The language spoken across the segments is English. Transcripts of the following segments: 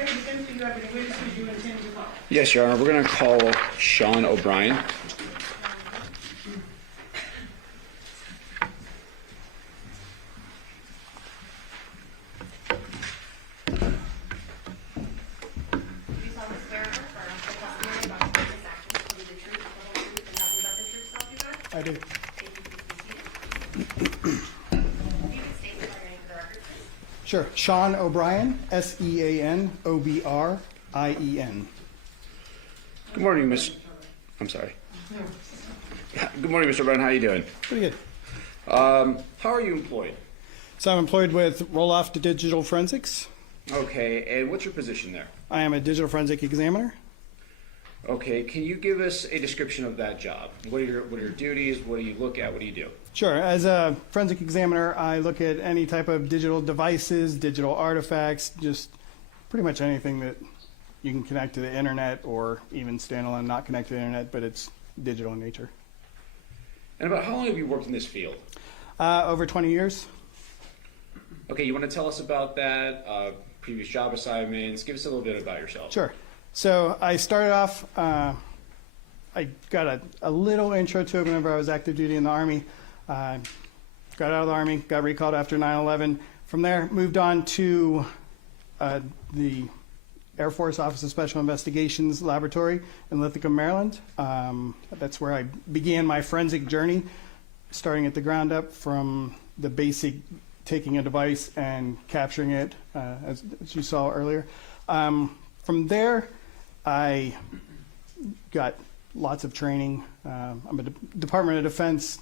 Attorney Defense, do you have any witnesses you intend to call? Yes, Your Honor. We're going to call Sean O'Brien. I do. Sure. Sean O'Brien, Sean Obrien. Good morning, Miss. I'm sorry. Good morning, Mr. O'Brien. How are you doing? Pretty good. How are you employed? So I'm employed with Roll-Off Digital Forensics. Okay, and what's your position there? I am a digital forensic examiner. Okay, can you give us a description of that job? What are your duties? What do you look at? What do you do? Sure. As a forensic examiner, I look at any type of digital devices, digital artifacts, just pretty much anything that you can connect to the internet or even standalone, not connect to the internet, but it's digital in nature. And about how long have you worked in this field? Over 20 years. Okay, you want to tell us about that, previous job assignments? Give us a little bit about yourself. Sure. So I started off, I got a little intro to it whenever I was active duty in the Army. Got out of the Army, got recalled after 9/11. From there, moved on to the Air Force Office of Special Investigations Laboratory in Lithicum, Maryland. That's where I began my forensic journey, starting at the ground up from the basic taking a device and capturing it, as you saw earlier. From there, I got lots of training. I'm a Department of Defense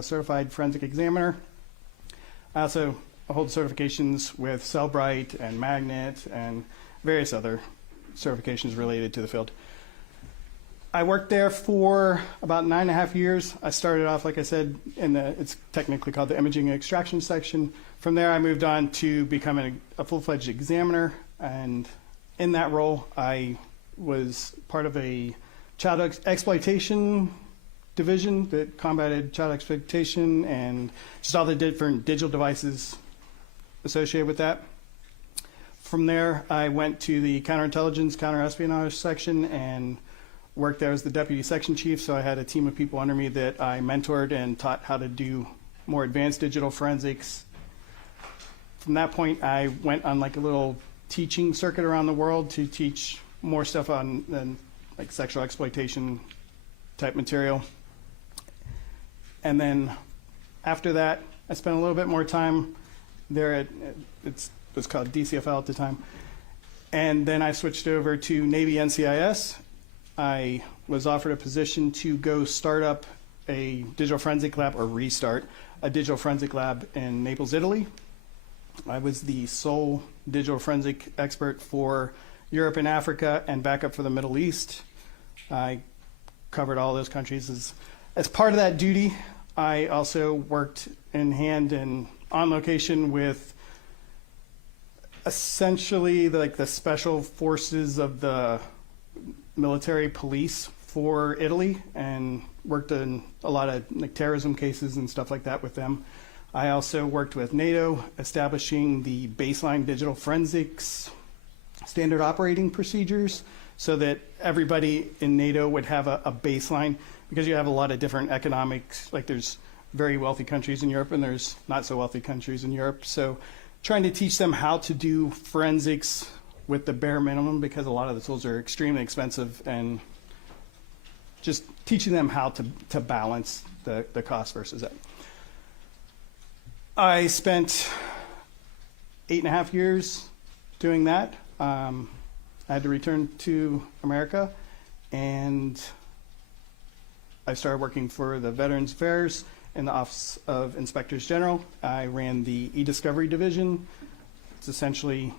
certified forensic examiner. I also hold certifications with Cellbrite and Magnet and various other certifications related to the field. I worked there for about 9.5 years. I started off, like I said, it's technically called the imaging and extraction section. From there, I moved on to becoming a full-fledged examiner, and in that role, I was part of a child exploitation division that combated child exploitation and just all the different digital devices associated with that. From there, I went to the counterintelligence, counterespionage section and worked there as the deputy section chief. So I had a team of people under me that I mentored and taught how to do more advanced digital forensics. From that point, I went on like a little teaching circuit around the world to teach more stuff on like sexual exploitation type material. And then after that, I spent a little bit more time there at, it was called DCFL at the time. And then I switched over to Navy NCIS. I was offered a position to go start up a digital forensic lab, or restart a digital forensic lab in Naples, Italy. I was the sole digital forensic expert for Europe and Africa and backup for the Middle East. I covered all those countries. As part of that duty, I also worked in hand and on location with essentially like the special forces of the military police for Italy and worked in a lot of like terrorism cases and stuff like that with them. I also worked with NATO, establishing the baseline digital forensics standard operating procedures so that everybody in NATO would have a baseline, because you have a lot of different economics, like there's very wealthy countries in Europe and there's not so wealthy countries in Europe. So trying to teach them how to do forensics with the bare minimum, because a lot of the tools are extremely expensive, and just teaching them how to balance the cost versus that. I spent 8.5 years doing that. I had to return to America, and I started working for the Veterans Affairs in the Office of Inspectors General. I ran the e-discovery division. It's essentially,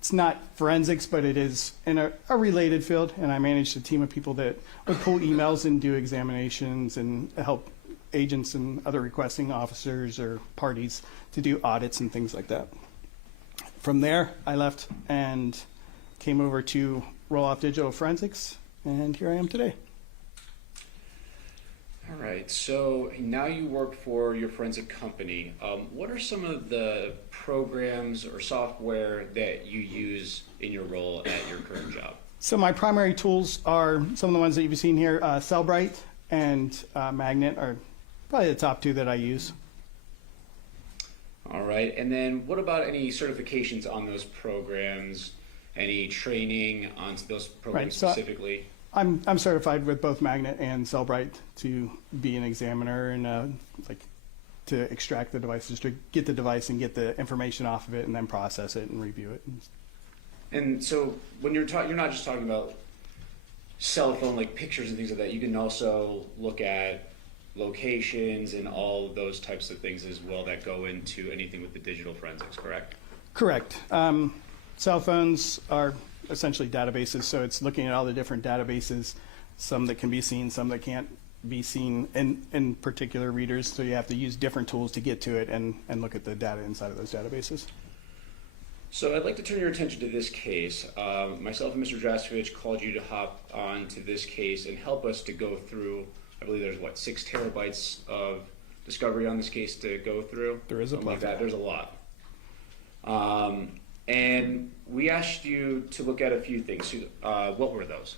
it's not forensics, but it is in a related field, and I managed a team of people that would pull emails and do examinations and help agents and other requesting officers or parties to do audits and things like that. From there, I left and came over to Roll-Off Digital Forensics, and here I am today. All right, so now you work for your forensic company. What are some of the programs or software that you use in your role at your current job? So my primary tools are some of the ones that you've seen here. Cellbrite and Magnet are probably the top two that I use. All right, and then what about any certifications on those programs? Any training on those programs Right, so specifically? I'm certified with both Magnet and Cellbrite to be an examiner and to extract the devices, to get the device and get the information off of it and then process it and review it. And so when you're not just talking about cell phone like pictures and things like that, you can also look at locations and all of those types of things as well that go into anything with the digital forensics, correct? Correct. Cell phones are essentially databases, so it's looking at all the different databases, some that can be seen, some that can't be seen in particular readers, so you have to use different tools to get to it and look at the data inside of those databases. So I'd like to turn your attention to this case. Myself and Mr. Draskovich called you to hop on to this case and help us to go through, I believe there's 6 terabytes of discovery on this case to go through? There is a Something like plethora. that. There's a lot. And we asked you to look at a few things. What were those?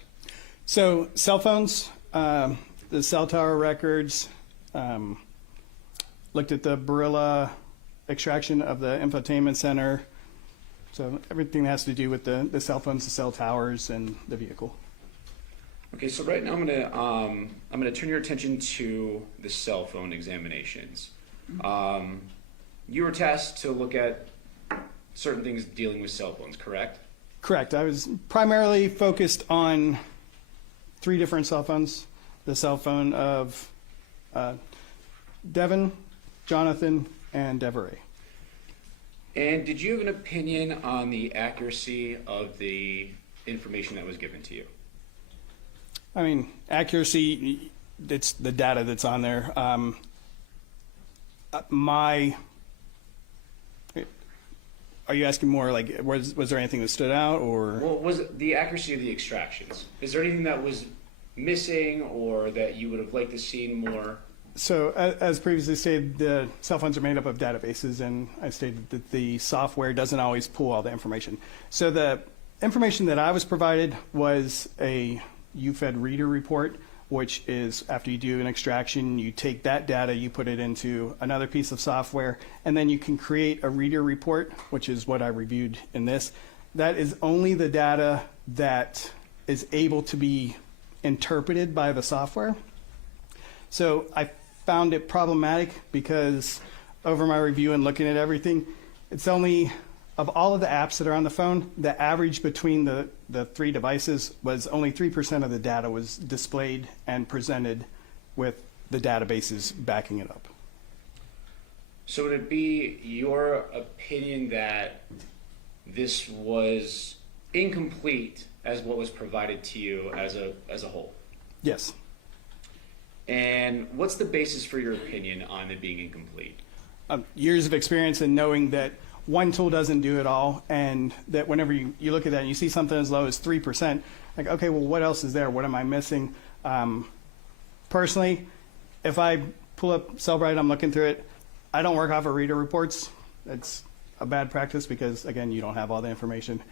So cell phones, the cell tower records, looked at the Barilla extraction of the infotainment center, so everything that has to do with the cell phones, the cell towers, and the vehicle. Okay, so right now I'm gonna turn your attention to the cell phone examinations. You were tasked to look at certain things dealing with cell phones, correct? Correct. I was primarily focused on 3 different cell phones. The cell phone of Devyn, Jonathan, and Desiree. And did you have an opinion on the accuracy of the information that was given to you? I mean, accuracy, it's the data that's on there. Are you asking more like, was there anything that stood out, or? Well, was it the accuracy of the extractions? Is there anything that was missing or that you would have liked to see more? So as previously stated, the cell phones are made up of databases, and I stated that the software doesn't always pull all the information. So the information that I was provided was a UFED reader report, which is after you do an extraction, you take that data, you put it into another piece of software, and then you can create a reader report, which is what I reviewed in this. That is only the data that is able to be interpreted by the software. So I found it problematic because over my review and looking at everything, it's only, of all of the apps that are on the phone, the average between the 3 devices was only 3% of the data was displayed and presented with the databases backing it up. So would it be your opinion that this was incomplete as what was provided to you as a whole? Yes. And what's the basis for your opinion on it being incomplete? Years of experience in knowing that one tool doesn't do it all, and that whenever you look at that and you see something as low as 3%, like, okay, well, what else is there? What am I missing? Personally, if I pull up Cellbrite, I'm looking through it, I don't work off of reader reports. It's a bad practice because, again, you don't have all the information.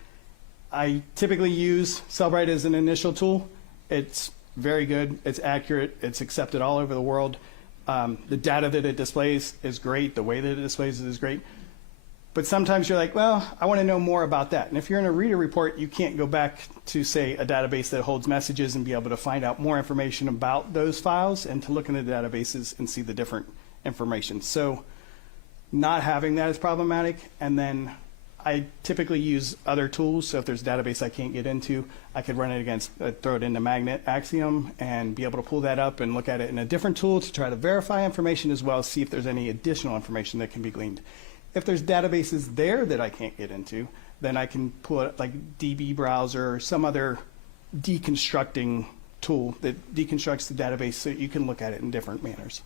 I typically use Cellbrite as an initial tool. It's very good. It's accurate. It's accepted all over the world. The data that it displays is great. The way that it displays it is great. But sometimes you're like, well, I want to know more about that. And if you're in a reader report, you can't go back to, say, a database that holds messages and be able to find out more information about those files and to look in the databases and see the different information. So not having that is problematic. And then I typically use other tools. So if there's a database I can't get into, I could run it against, throw it into Magnet, Axiom, and be able to pull that up and look at it in a different tool to try to verify information as well as see if there's any additional information that can be gleaned. If there's databases there that I can't get into, then I can pull it like DB browser or some other deconstructing tool that deconstructs the database so you can look at it in different manners.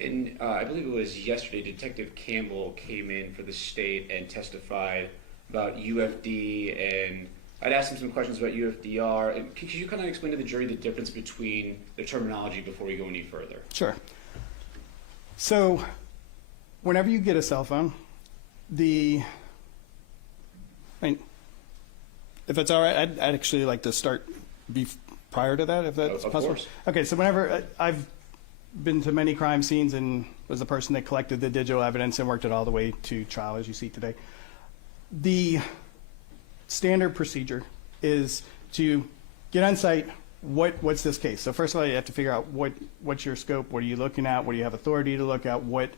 And I believe it was yesterday, Detective Campbell came in for the state and testified about UFD and I'd asked him some questions about UFDR. And could you kind of explain to the jury the difference between the terminology before we go any further? Sure. So, whenever you get a cell phone, if it's all right, I'd actually like to start prior to that, if that's Of possible. course. Okay, so whenever I've been to many crime scenes and was the person that collected the digital evidence and worked it all the way to trial, as you see today. The standard procedure is to get on site. What's this case? So first of all, you have to figure out what's your scope. What are you looking at? What do you have authority to look at? What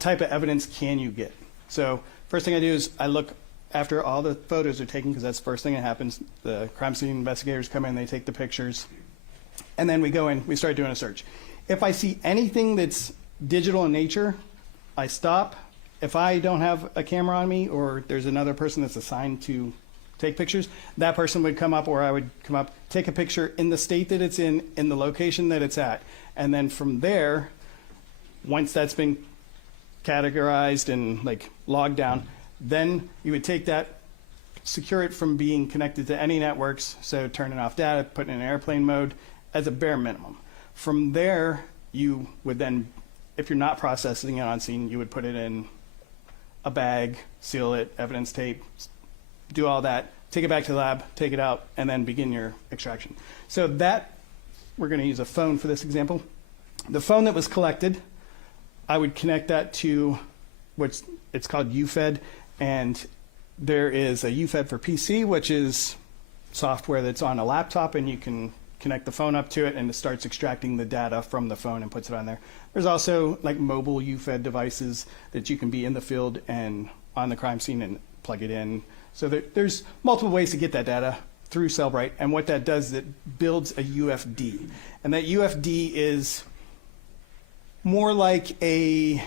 type of evidence can you get? So first thing I do is I look after all the photos are taken, because that's the first thing that happens. The crime scene investigators come in, they take the pictures, and then we go in, we start doing a search. If I see anything that's digital in nature, I stop. If I don't have a camera on me, or there's another person that's assigned to take pictures, that person would come up, or I would come up, take a picture in the state that it's in the location that it's at. And then from there, once that's been categorized and like logged down, then you would take that, secure it from being connected to any networks, so turning off data, put it in airplane mode as a bare minimum. From there, you would then, if you're not processing it on scene, you would put it in a bag, seal it, evidence tape, do all that, take it back to the lab, take it out, and then begin your extraction. So that, we're going to use a phone for this example. The phone that was collected, I would connect that to what's it's called UFED, and there is a UFED for PC, which is software that's on a laptop, and you can connect the phone up to it, and it starts extracting the data from the phone and puts it on there. There's also like mobile UFED devices that you can be in the field and on the crime scene and plug it in. So there's multiple ways to get that data through Cellbrite, and what that does is it builds a UFD. And that UFD is more like a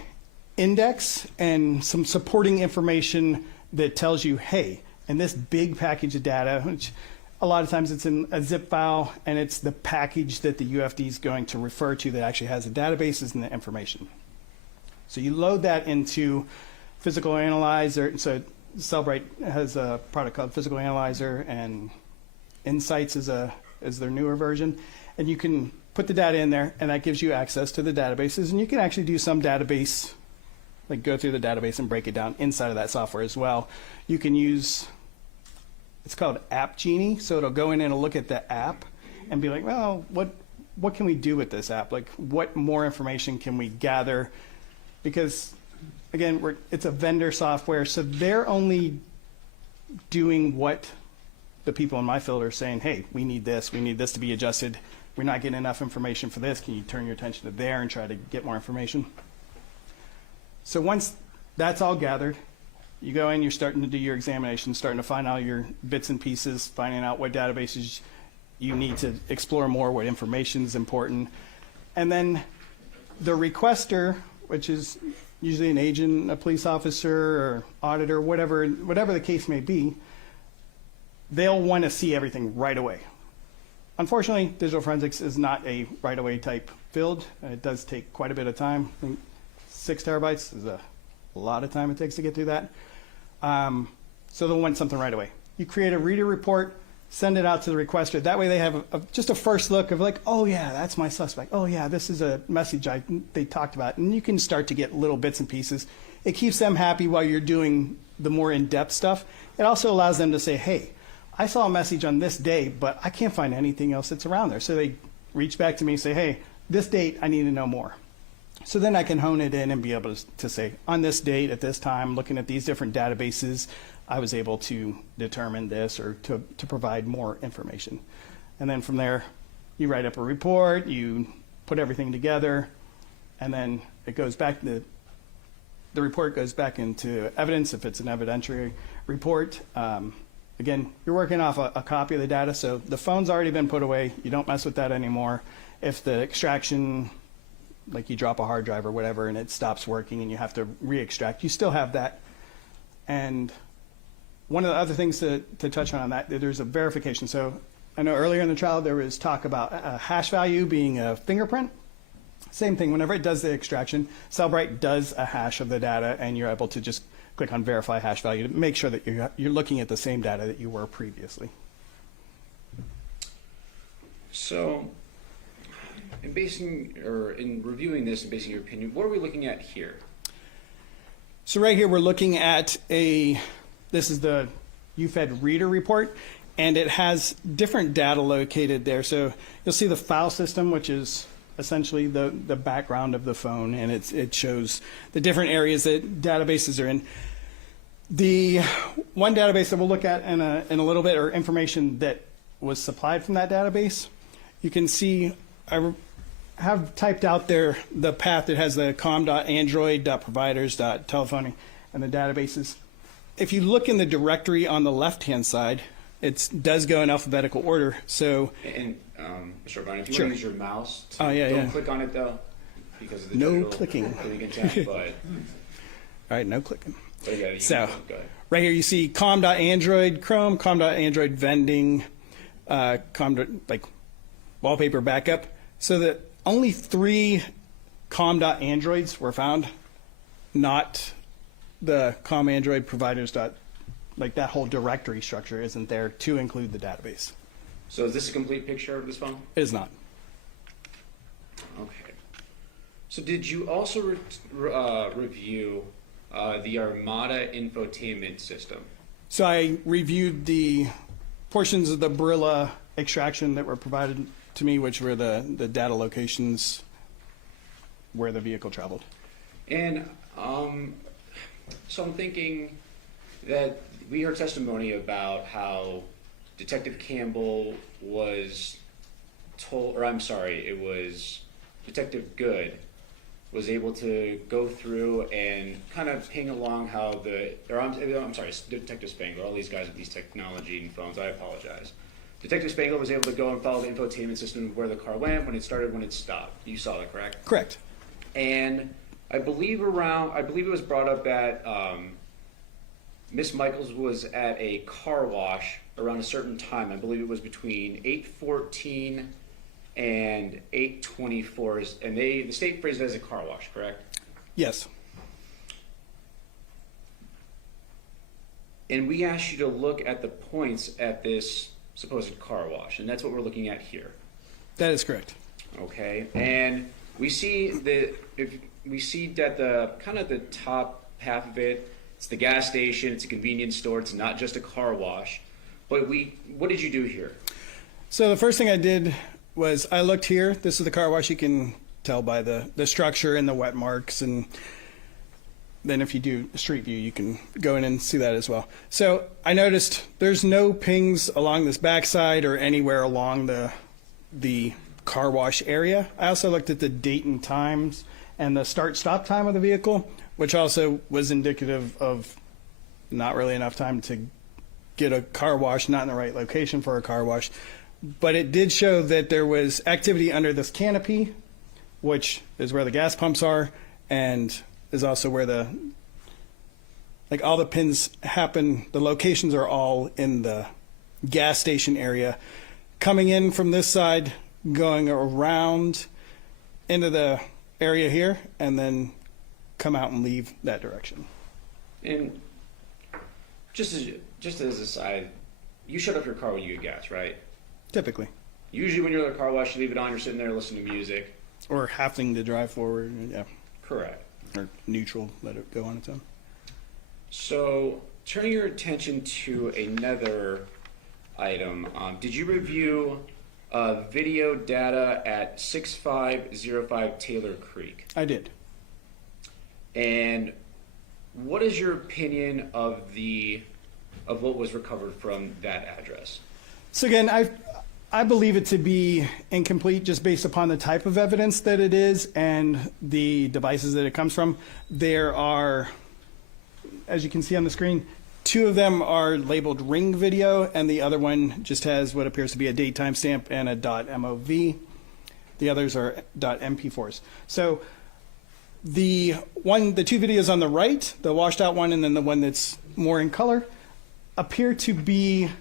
index and some supporting information that tells you, hey, in this big package of data, which a lot of times it's in a zip file, and it's the package that the UFD is going to refer to that actually has the databases and the information. So you load that into Physical Analyzer. So Cellbrite has a product called Physical Analyzer, and Insights is their newer version. And you can put the data in there, and that gives you access to the databases. And you can actually do some database, like go through the database and break it down inside of that software as well. You can use, it's called App Genie, so it'll go in and it'll look at the app and be like, well, what can we do with this app? Like, what more information can we gather? Because, again, it's a vendor software, so they're only doing what the people in my field are saying, hey, we need this to be adjusted. We're not getting enough information for this. Can you turn your attention to there and try to get more information? So once that's all gathered, you go in, you're starting to do your examination, starting to find all your bits and pieces, finding out what databases you need to explore more, what information is important. And then the requester, which is usually an agent, a police officer, or auditor, whatever the case may be, they'll want to see everything right away. Unfortunately, digital forensics is not a right-away type field. It does take quite a bit of time. I think 6 terabytes is a lot of time it takes to get through that. So they'll want something right away. You create a reader report, send it out to the requester. That way they have just a first look of like, oh yeah, that's my suspect. Oh yeah, this is a message they talked about. And you can start to get little bits and pieces. It keeps them happy while you're doing the more in-depth stuff. It also allows them to say, hey, I saw a message on this day, but I can't find anything else that's around there. So they reach back to me and say, hey, this date, I need to know more. So then I can hone it in and be able to say, on this date, at this time, looking at these different databases, I was able to determine this or to provide more information. And then from there, you write up a report, you put everything together, and then it goes back, the report goes back into evidence if it's an evidentiary report. Again, you're working off a copy of the data, so the phone's already been put away. You don't mess with that anymore. If the extraction, like you drop a hard drive or whatever and it stops working and you have to re-extract, you still have that. And one of the other things to touch on that, there's a verification. So I know earlier in the trial there was talk about a hash value being a fingerprint. Same thing, whenever it does the extraction, Cellbrite does a hash of the data and you're able to just click on verify hash value to make sure that you're looking at the same data that you were previously. So, in reviewing this and basing your opinion, what are we looking at here? So right here we're looking at this is the UFED reader report, and it has different data located there. So you'll see the file system, which is essentially the background of the phone, and it shows the different areas that databases are in. The one database that we'll look at in a little bit, or information that was supplied from that database, you can see I have typed out there the path that has the com.android.providers.telephony and the databases. If you look in the directory on the left-hand side, it does go in alphabetical order. So, And Mr. O'Brien, if you Sure. want to use your mouse, don't click on it though, because of the No digital clicking. clicking intent, but all right, no clicking. yeah, you So, go ahead. right here you see com.android Chrome, com.android vending, like wallpaper backup. So that only 3 com.androids were found, not the com.android providers. Like that whole directory structure isn't there to include the database. So is this a complete picture of this phone? It is not. Okay. So did you also review the Armada infotainment system? So I reviewed the portions of the Barilla extraction that were provided to me, which were the data locations where the vehicle traveled. And so I'm thinking that we heard testimony about how Detective Campbell was told, or I'm sorry, it was Detective Good was able to go through and kind of ping along how I'm sorry, Detective Spangler, all these guys with these technology and phones, I apologize. Detective Spangler was able to go and follow the infotainment system of where the car went, when it started, when it stopped. You saw that, correct? Correct. And I believe it was brought up that Miss Michaels was at a car wash around a certain time. I believe it was between 8:14 and 8:24, and the state phrased it as a car wash, correct? Yes. And we asked you to look at the points at this supposed car wash, and that's what we're looking at here. That is correct. Okay, and we see that the kind of the top half of it, it's the gas station, it's a convenience store, it's not just a car wash. But what did you do here? So the first thing I did was I looked here. This is the car wash. You can tell by the structure and the wet marks, and then if you do street view, you can go in and see that as well. So I noticed there's no pings along this backside or anywhere along the car wash area. I also looked at the date and times and the start-stop time of the vehicle, which also was indicative of not really enough time to get a car wash, not in the right location for a car wash. But it did show that there was activity under this canopy, which is where the gas pumps are, and is also where all the pins happen. The locations are all in the gas station area. Coming in from this side, going around into the area here, and then come out and leave that direction. And just as a side, you shut off your car when you get gas, right? Typically. Usually when you're at a car wash, you leave it on, you're sitting there listening to music. Or having to drive forward, yeah. Correct. Or neutral, let it go on its own. So, turning your attention to another item, did you review video data at 6505 Taylor Creek? I did. And what is your opinion of what was recovered from that address? So again, I believe it to be incomplete just based upon the type of evidence that it is and the devices that it comes from. There are, as you can see on the screen, 2 of them are labeled ring video, and the other one just has what appears to be a date timestamp and a .mov. The others are .mp4s. So the 2 videos on the right, the washed out one and then the one that's more in color, appear to be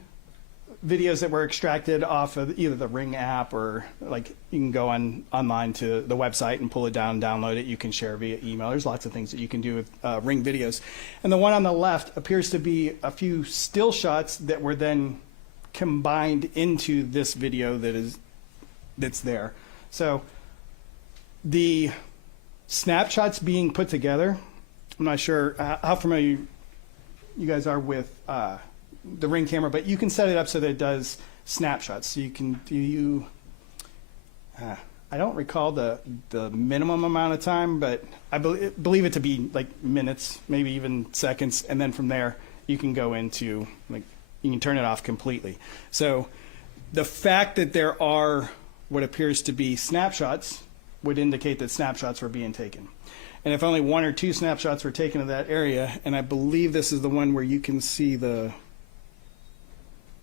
videos that were extracted off of either the Ring app or like you can go online to the website and pull it down, download it. You can share via email. There's lots of things that you can do with Ring videos. And the one on the left appears to be a few still shots that were then combined into this video that's there. So the snapshots being put together, I'm not sure how familiar you guys are with the Ring camera, but you can set it up so that it does snapshots. So you can do, I don't recall the minimum amount of time, but I believe it to be like minutes, maybe even seconds. And then from there, you can go into, like, you can turn it off completely. So the fact that there are what appears to be snapshots would indicate that snapshots were being taken. And if only 1 or 2 snapshots were taken of that area, and I believe this is the one where you can see the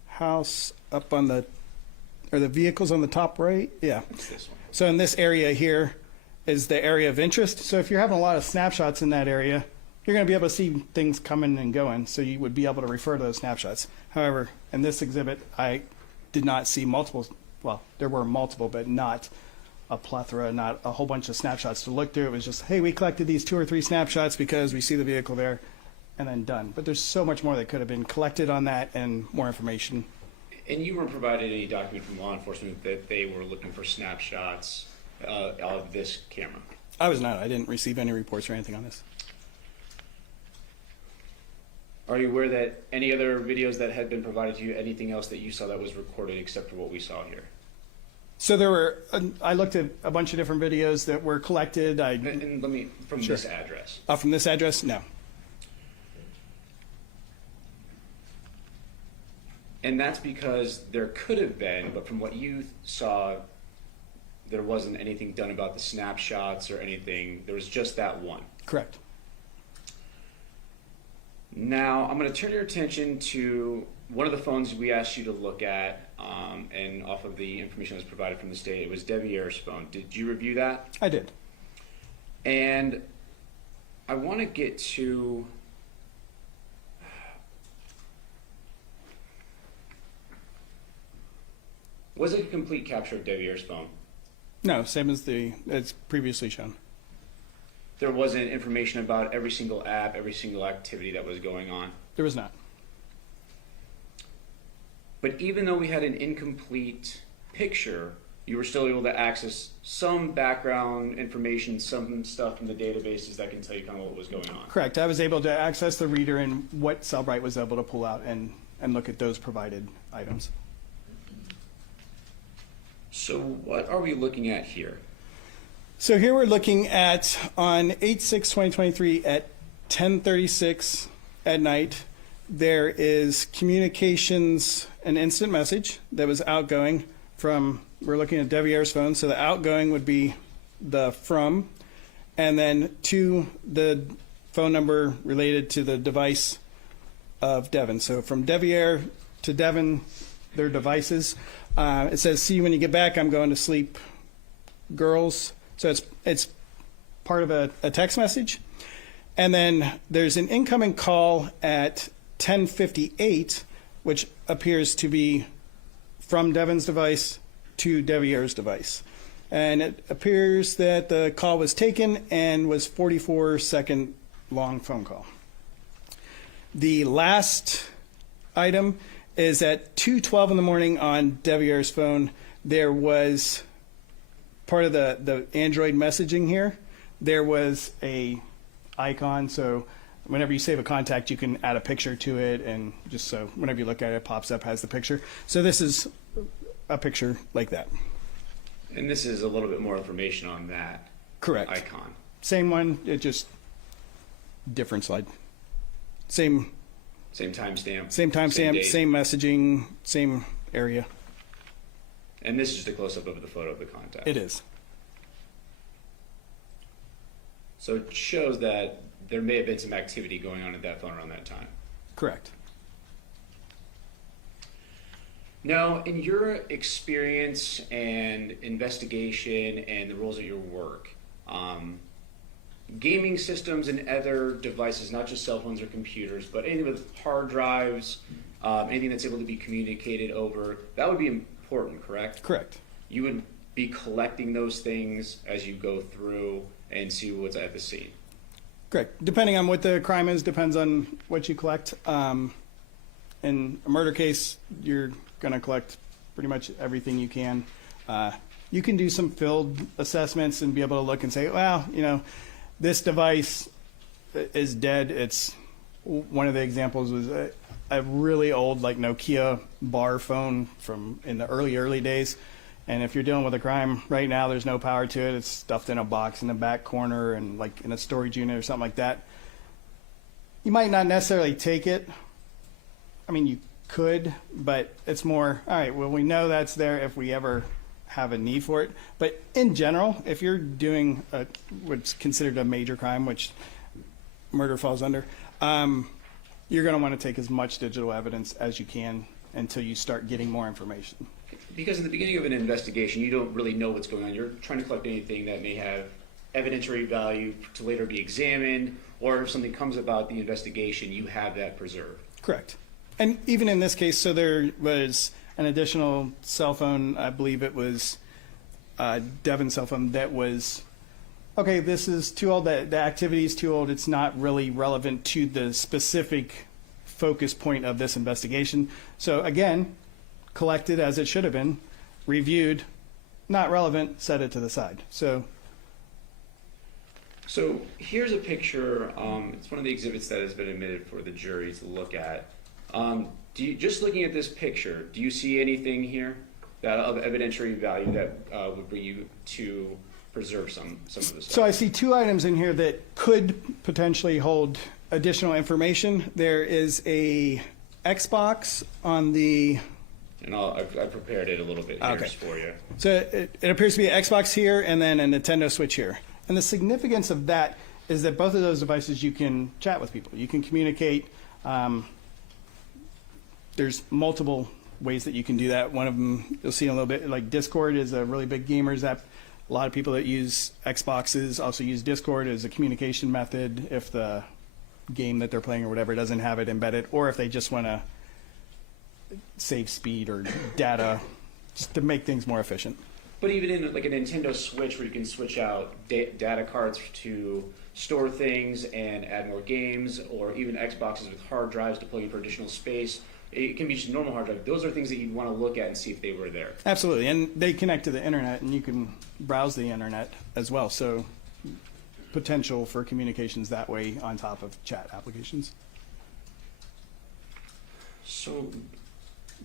house up on the, or the vehicles on the top right? Yeah. It's this one. So in this area here is the area of interest. So if you're having a lot of snapshots in that area, you're going to be able to see things coming and going, so you would be able to refer to those snapshots. However, in this exhibit, I did not see multiple, well, there were multiple, but not a plethora, not a whole bunch of snapshots to look through. It was just, hey, we collected these 2 or 3 snapshots because we see the vehicle there, and then done. But there's so much more that could have been collected on that and more information. And you were provided a document from law enforcement that they were looking for snapshots of this camera. I was not. I didn't receive any reports or anything on this. Are you aware that any other videos that had been provided to you, anything else that you saw that was recorded except for what we saw here? So there were, I looked at a bunch of different videos that were collected. And let me, from Sure. this address. From this address? No. And that's because there could have been, but from what you saw, there wasn't anything done about the snapshots or anything. There was just that one. Correct. Now, I'm going to turn your attention to one of the phones we asked you to look at, and off of the information that was provided from the state. It was Devyn's phone. Did you review that? I did. And I want to get to was it a complete capture of Devyn's phone? No, same as it's previously shown. There wasn't information about every single app, every single activity that was going on. There was not. But even though we had an incomplete picture, you were still able to access some background information, some stuff from the databases that can tell you kind of what was going on. Correct. I was able to access the reader and what Cellbrite was able to pull out and look at those provided items. So what are we looking at here? So here we're looking at on 8/6/2023 at 10:36 at night. There is communications, an instant message that was outgoing from, we're looking at Devyn's phone. So the outgoing would be the from, and then to the phone number related to the device of Devyn. So from Devyn to Devyn, their devices. It says, see you when you get back. I'm going to sleep, girls. So it's part of a text message. And then there's an incoming call at 10:58, which appears to be from Devyn's device to Devyn's device. And it appears that the call was taken and was 44-second long phone call. The last item is at 2:12 in the morning on Devyn's phone. There was part of the Android messaging here. There was a icon, so whenever you save a contact, you can add a picture to it, and just so whenever you look at it, it pops up, has the picture. So this is a picture like that. And this is a little bit more information on that Correct. icon. Same one, it just different slide. Same timestamp. Same timestamp, date. same messaging, same area. And this is just a close-up of the photo of the contact. It is. So it shows that there may have been some activity going on at that phone around that time. Correct. Now, in your experience and investigation and the rules of your work, gaming systems and other devices, not just cell phones or computers, but anything with hard drives, anything that's able to be communicated over, that would be important, correct? Correct. You would be collecting those things as you go through and see what's at the scene. Correct. Depending on what the crime is, depends on what you collect. In a murder case, you're going to collect pretty much everything you can. You can do some field assessments and be able to look and say, well, you know, this device is dead. It's one of the examples was a really old, like, Nokia bar phone from in the early days. And if you're dealing with a crime right now, there's no power to it. It's stuffed in a box in the back corner and like in a storage unit or something like that. You might not necessarily take it. I mean, you could, but it's more, all right, well, we know that's there if we ever have a need for it. But in general, if you're doing what's considered a major crime, which murder falls under, you're going to want to take as much digital evidence as you can until you start getting more information. Because in the beginning of an investigation, you don't really know what's going on. You're trying to collect anything that may have evidentiary value to later be examined, or if something comes about the investigation, you have that preserved. Correct. And even in this case, so there was an additional cell phone, I believe it was Devyn's cell phone, that was, okay, this is too old, the activity is too old, it's not really relevant to the specific focus point of this investigation. So again, collected as it should have been, reviewed, not relevant, set it to the side. So here's a picture. It's one of the exhibits that has been admitted for the jury to look at. Just looking at this picture, do you see anything here that of evidentiary value that would bring you to preserve some of this stuff? So I see two items in here that could potentially hold additional information. There is a Xbox on the... And I prepared it a little bit here just for you. So it appears to be an Xbox here and then a Nintendo Switch here. And the significance of that is that both of those devices you can chat with people. You can communicate. There's multiple ways that you can do that. One of them you'll see in a little bit, like Discord is a really big gamers app. A lot of people that use Xboxes also use Discord as a communication method if the game that they're playing or whatever doesn't have it embedded, or if they just want to save speed or data just to make things more efficient. But even in like a Nintendo Switch where you can switch out data cards to store things and add more games, or even Xboxes with hard drives to plug in for additional space, it can be just a normal hard drive. Those are things that you'd want to look at and see if they were there. Absolutely, and they connect to the internet and you can browse the internet as well. So potential for communications that way on top of chat applications. So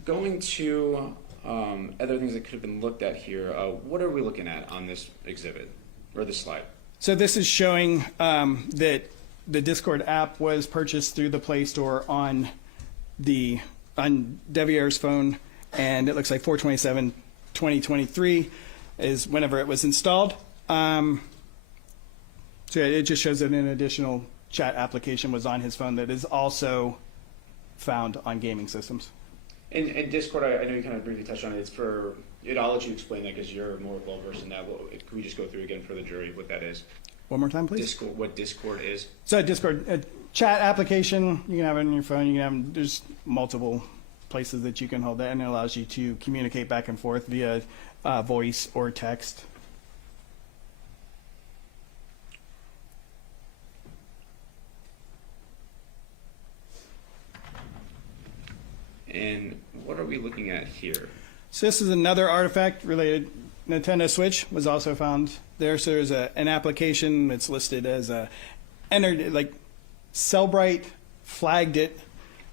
going to other things that could have been looked at here, what are we looking at on this exhibit or this slide? So this is showing that the Discord app was purchased through the Play Store on Devier's phone, and it looks like 4/27/2023 is whenever it was installed. So it just shows that an additional chat application was on his phone that is also found on gaming systems. And Discord, I know you kind of briefly touched on it. I'll let you explain that because you're more well versed in that. Can we just go through again for the jury what that is? One more time, please. Discord, what Discord is? So Discord, a chat application, you can have it on your phone. You can have, there's multiple places that you can hold that, and it allows you to communicate back and forth via voice or text. And what are we looking at here? So this is another artifact related. Nintendo Switch was also found there. So there's an application that's listed as Cellbrite flagged it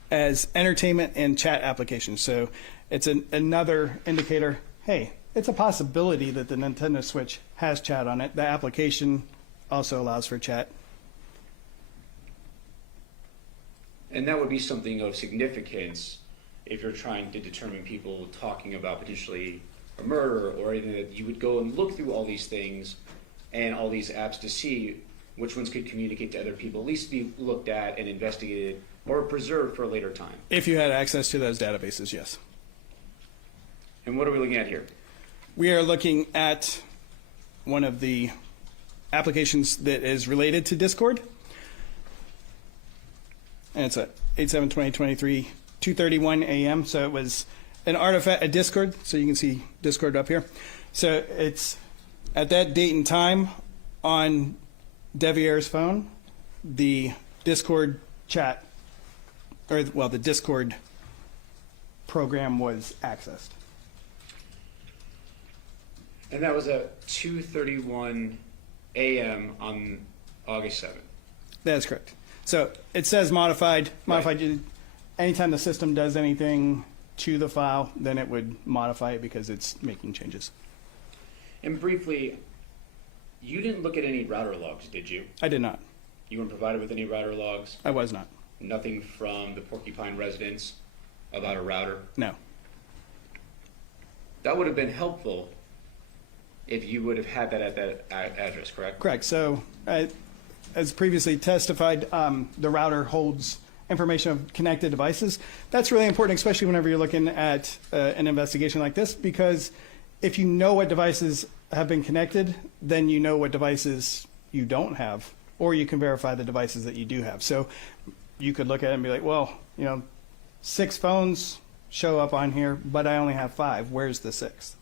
as entertainment and chat application. So it's another indicator. Hey, it's a possibility that the Nintendo Switch has chat on it. The application also allows for chat. And that would be something of significance if you're trying to determine people talking about potentially a murder, or anything, that you would go and look through all these things and all these apps to see which ones could communicate to other people, at least be looked at and investigated or preserved for a later time. If you had access to those databases, yes. And what are we looking at here? We are looking at one of the applications that is related to Discord. And it's a 8/7/2023 2:31 a.m. So it was an artifact, a Discord. So you can see Discord up here. So it's at that date and time on Devier's phone, the Discord chat, or well, the Discord program was accessed. And that was at 2:31 a.m. on August 7th. That is correct. So it says modified. Modified. Anytime the system does anything to the file, then it would modify it because it's making changes. And briefly, you didn't look at any router logs, did you? I did not. You weren't provided with any router logs? I was not. Nothing from the Porcupine residents about a router? No. That would have been helpful if you would have had that at that address, correct? Correct. So, as previously testified, the router holds information of connected devices. That's really important, especially whenever you're looking at an investigation like this, because if you know what devices have been connected, then you know what devices you don't have, or you can verify the devices that you do have. So you could look at it and be like, well, 6 phones show up on here, but I only have 5. Where's the 6th?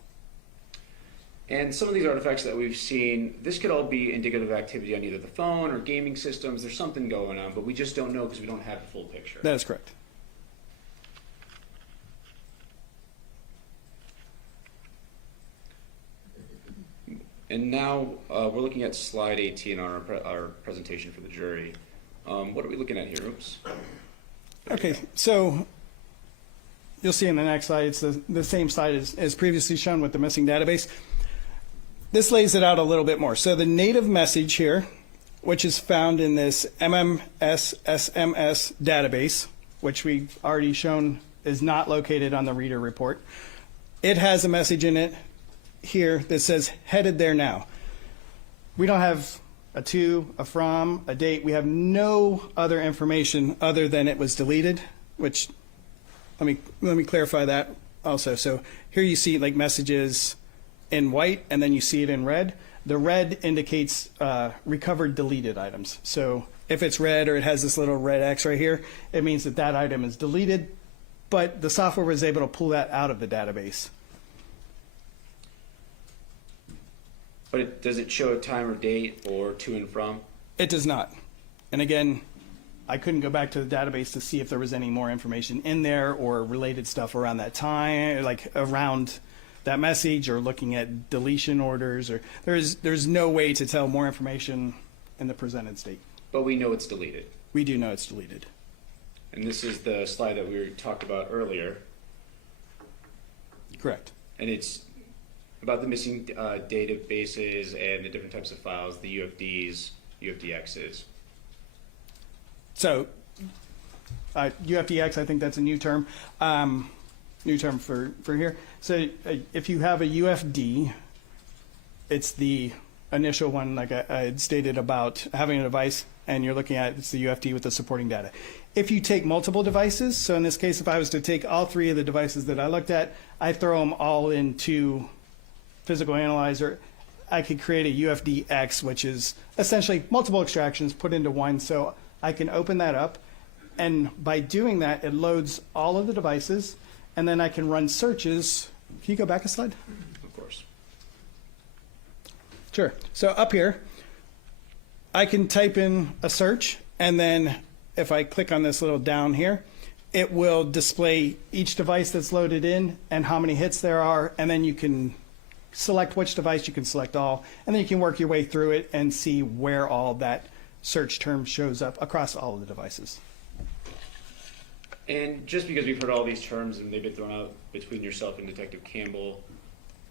And some of these artifacts that we've seen, this could all be indicative of activity on either the phone or gaming systems. There's something going on, but we just don't know because we don't have the full picture. That is correct. And now we're looking at slide 18 on our presentation for the jury. What are we looking at here? Oops. Okay, so you'll see in the next slide, it's the same slide as previously shown with the missing database. This lays it out a little bit more. So the native message here, which is found in this MMS-SMS database, which we've already shown is not located on the reader report, it has a message in it here that says headed there now. We don't have a to, a from, a date. We have no other information other than it was deleted, which let me clarify that also. So here you see like messages in white, and then you see it in red. The red indicates recovered deleted items. So if it's red or it has this little red X right here, it means that that item is deleted, but the software was able to pull that out of the database. But does it show a time or date or to and from? It does not. And again, I couldn't go back to the database to see if there was any more information in there or related stuff around that time, like around that message, or looking at deletion orders, or there's no way to tell more information in the presented state. But we know it's deleted. We do know it's deleted. And this is the slide that we talked about earlier. Correct. And it's about the missing databases and the different types of files, the UFDs, UFDXs. So UFDX, I think that's a new term. New term for here. So if you have a UFD, it's the initial one, like I had stated about having a device, and you're looking at it's the UFD with the supporting data. If you take multiple devices, so in this case, if I was to take all 3 of the devices that I looked at, I throw them all into Physical Analyzer, I could create a UFDX, which is essentially multiple extractions put into one. So I can open that up, and by doing that, it loads all of the devices, and then I can run searches. Can you go back a slide? Of course. Sure. So up here, I can type in a search, and then if I click on this little down here, it will display each device that's loaded in and how many hits there are, and then you can select which device, you can select all, and then you can work your way through it and see where all that search term shows up across all of the devices. And just because we've heard all these terms and they've been thrown out between yourself and Detective Campbell,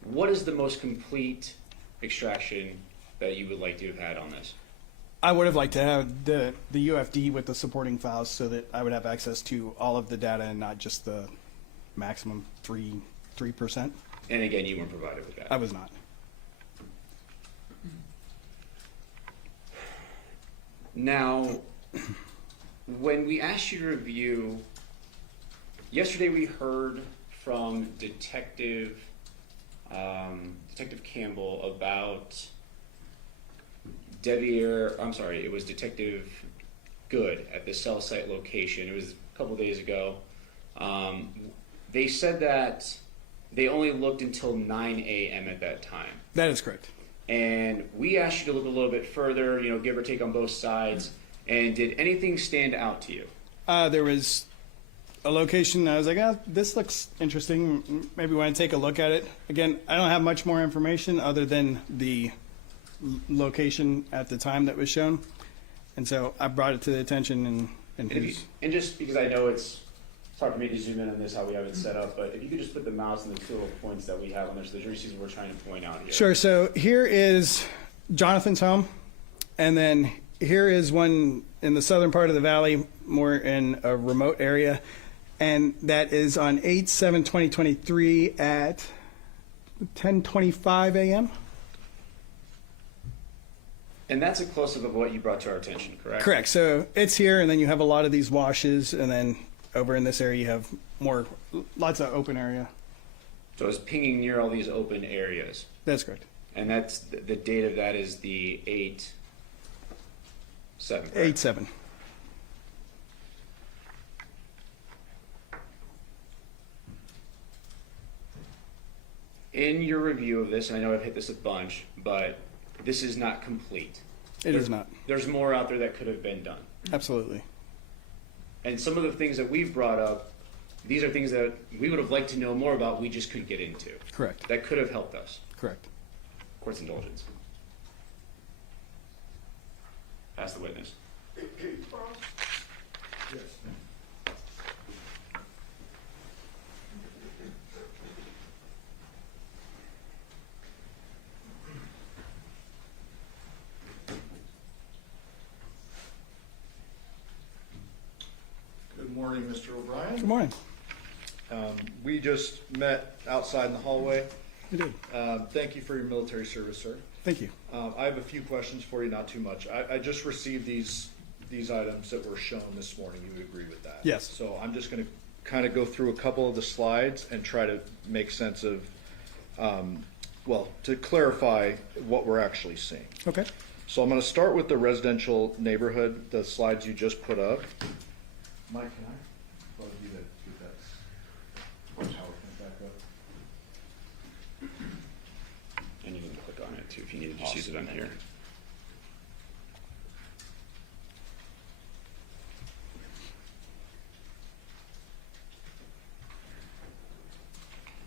what is the most complete extraction that you would like to have had on this? I would have liked to have the UFD with the supporting files so that I would have access to all of the data and not just the maximum 3%. And again, you weren't provided with that. I was not. Now, when we asked you to review, yesterday we heard from Detective Campbell about it was Detective Good at the cell site location. It was a couple days ago. They said that they only looked until 9 a.m. at that time. That is correct. And we asked you to look a little bit further, give or take on both sides. And did anything stand out to you? There was a location. I was like, this looks interesting. Maybe want to take a look at it. Again, I don't have much more information other than the location at the time that was shown. And so I brought it to the attention and just because I know it's hard for me to zoom in on this, how we have it set up, but if you could just put the mouse on the two little points that we have on there so the jury sees what we're trying to point out here. Sure. So here is Jonathan's home. And then here is one in the southern part of the valley, more in a remote area. And that is on 8/7/2023 at 10:25 a.m. And that's a close-up of what you brought to our attention, correct? Correct. So it's here, and then you have a lot of these washes, and then over in this area you have lots of open area. So it's pinging near all these open areas. That's correct. And that's the date of that is the 8/7. 8/7. In your review of this, and I know I've hit this a bunch, but this is not complete. It is not. There's more out there that could have been done. Absolutely. And some of the things that we've brought up, these are things that we would have liked to know more about, we just couldn't get into. Correct. That could have helped us. Correct. Court's indulgence. Ask the witness. Yes. Good morning, Mr. O'Brien. Good morning. We just met outside in the hallway. You did. Thank you for your military service, sir. Thank you. I have a few questions for you, not too much. I just received these items that were shown this morning. You would agree with that? Yes. So I'm just going to kind of go through a couple of the slides and try to make sense of, to clarify what we're actually seeing. Okay. So I'm going to start with the residential neighborhood, the slides you just put up. Mike, can I bug you to get that PowerPoint back up? And you can click on it too if you need to just use it on here.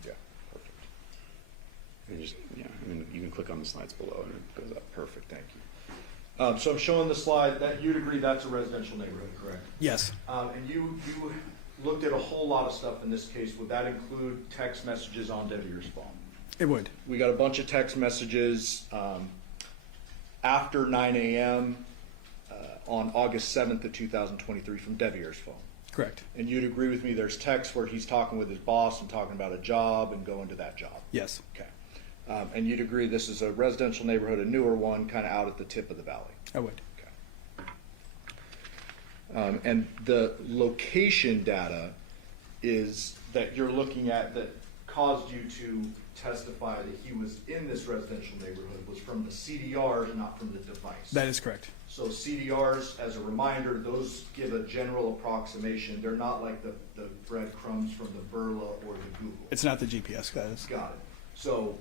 Yeah, perfect. And just, you can click on the slides below and it goes up. Perfect, thank you. So I'm showing the slide that you'd agree that's a residential neighborhood, correct? Yes. And you looked at a whole lot of stuff in this case. Would that include text messages on Devier's phone? It would. We got a bunch of text messages after 9 a.m. On August 7th of 2023 from Devier's phone. Correct. And you'd agree with me there's text where he's talking with his boss and talking about a job and going to that job? Yes. Okay. And you'd agree this is a residential neighborhood, a newer one, kind of out at the tip of the valley? I would. Okay. And the location data is that you're looking at that caused you to testify that he was in this residential neighborhood was from the CDRs, not from the device. That is correct. So CDRs, as a reminder, those give a general approximation. They're not like the breadcrumbs from the Burla or the Google. It's not the GPS, guys. Got it. So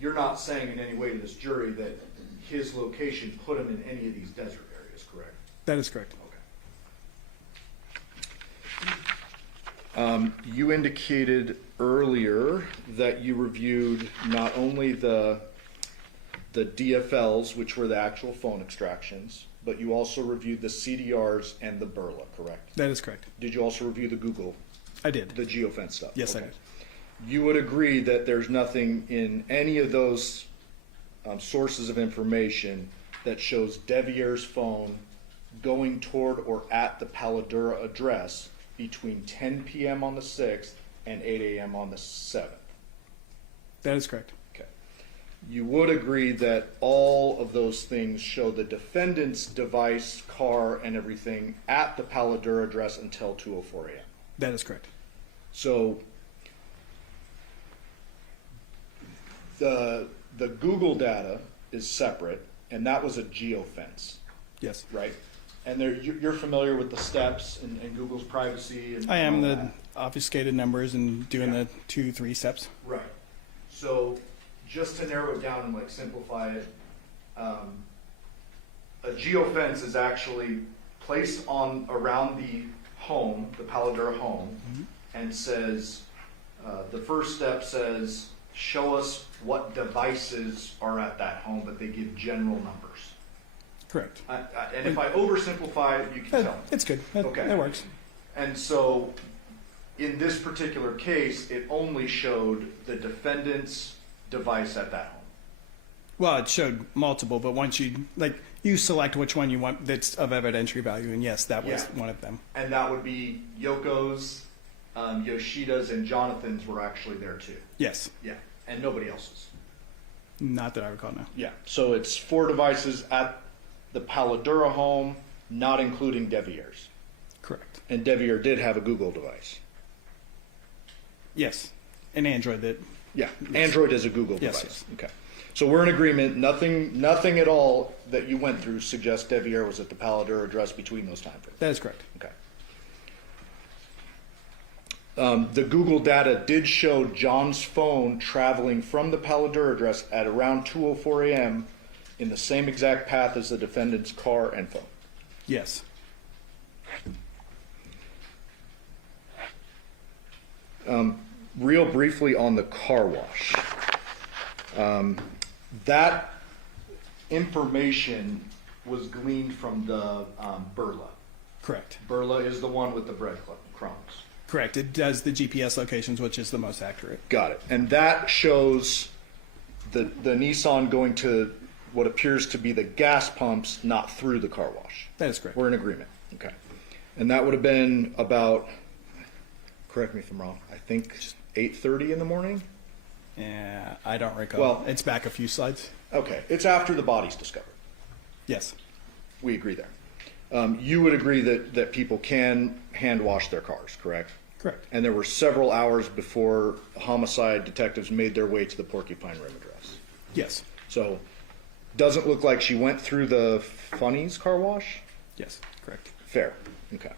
you're not saying in any way to this jury that his location put him in any of these desert areas, correct? That is correct. Okay. You indicated earlier that you reviewed not only the DFLs, which were the actual phone extractions, but you also reviewed the CDRs and the Burla, correct? That is correct. Did you also review the Google, I did. the geofence stuff? Yes, Okay. I did. You would agree that there's nothing in any of those sources of information that shows Devier's phone going toward or at the Paladura address between 10 p.m. on the 6th and 8 a.m. on the 7th? That is correct. Okay. You would agree that all of those things show the defendant's device, car, and everything at the Paladura address until 2:04 a.m.? That is correct. So the Google data is separate, and that was a geofence, Yes. right? And you're familiar with the steps and Google's privacy and I am. all that? obfuscated numbers and doing Yeah. the 2-3 steps. Right. So just to narrow it down and like simplify it, a geofence is actually placed on around the home, the Paladura home, and says, the first step says, show us what devices are at that home, but they give general numbers. Correct. And if I oversimplify it, you can tell me. It's good. Okay. That works. And so, in this particular case, it only showed the defendant's device at that home. Well, it showed multiple, but once you select which one you want that's of evidentiary value, and yes, that was Yeah. one of them. And that would be Yoko's, Yoshida's, and Jonathan's were actually there too. Yes. Yeah, and nobody else's. Not that I recall now. Yeah, so it's 4 devices at the Paladura home, not including Devier's. Correct. And Devier did have a Google device. Yes. An Android that. Yeah, Android is a Google Yes, device. yes. Okay. So we're in agreement. Nothing at all that you went through suggests Devier was at the Paladura address between those time frames. That is correct. Okay. The Google data did show John's phone traveling from the Paladura address at around 2:04 a.m. in the same exact path as the defendant's car and phone. Yes. Real briefly on the car wash. That information was gleaned from the Burla. Correct. Burla is the one with the breadcrumbs. Correct. It does the GPS locations, which is the most accurate. Got it. And that shows the Nissan going to what appears to be the gas pumps, not through the car wash. That is correct. We're in agreement. Okay. And that would have been about, correct me if I'm wrong, I think 8:30 in the morning? Yeah, I don't recall. Well- It's back a few slides. Okay. It's after the body's discovered. Yes. We agree there. You would agree that people can hand wash their cars, correct? Correct. And there were several hours before homicide detectives made their way to the Porcupine Rim address. Yes. So, Doesn't look like she went through the Funnies car wash? yes, correct. Fair. Okay.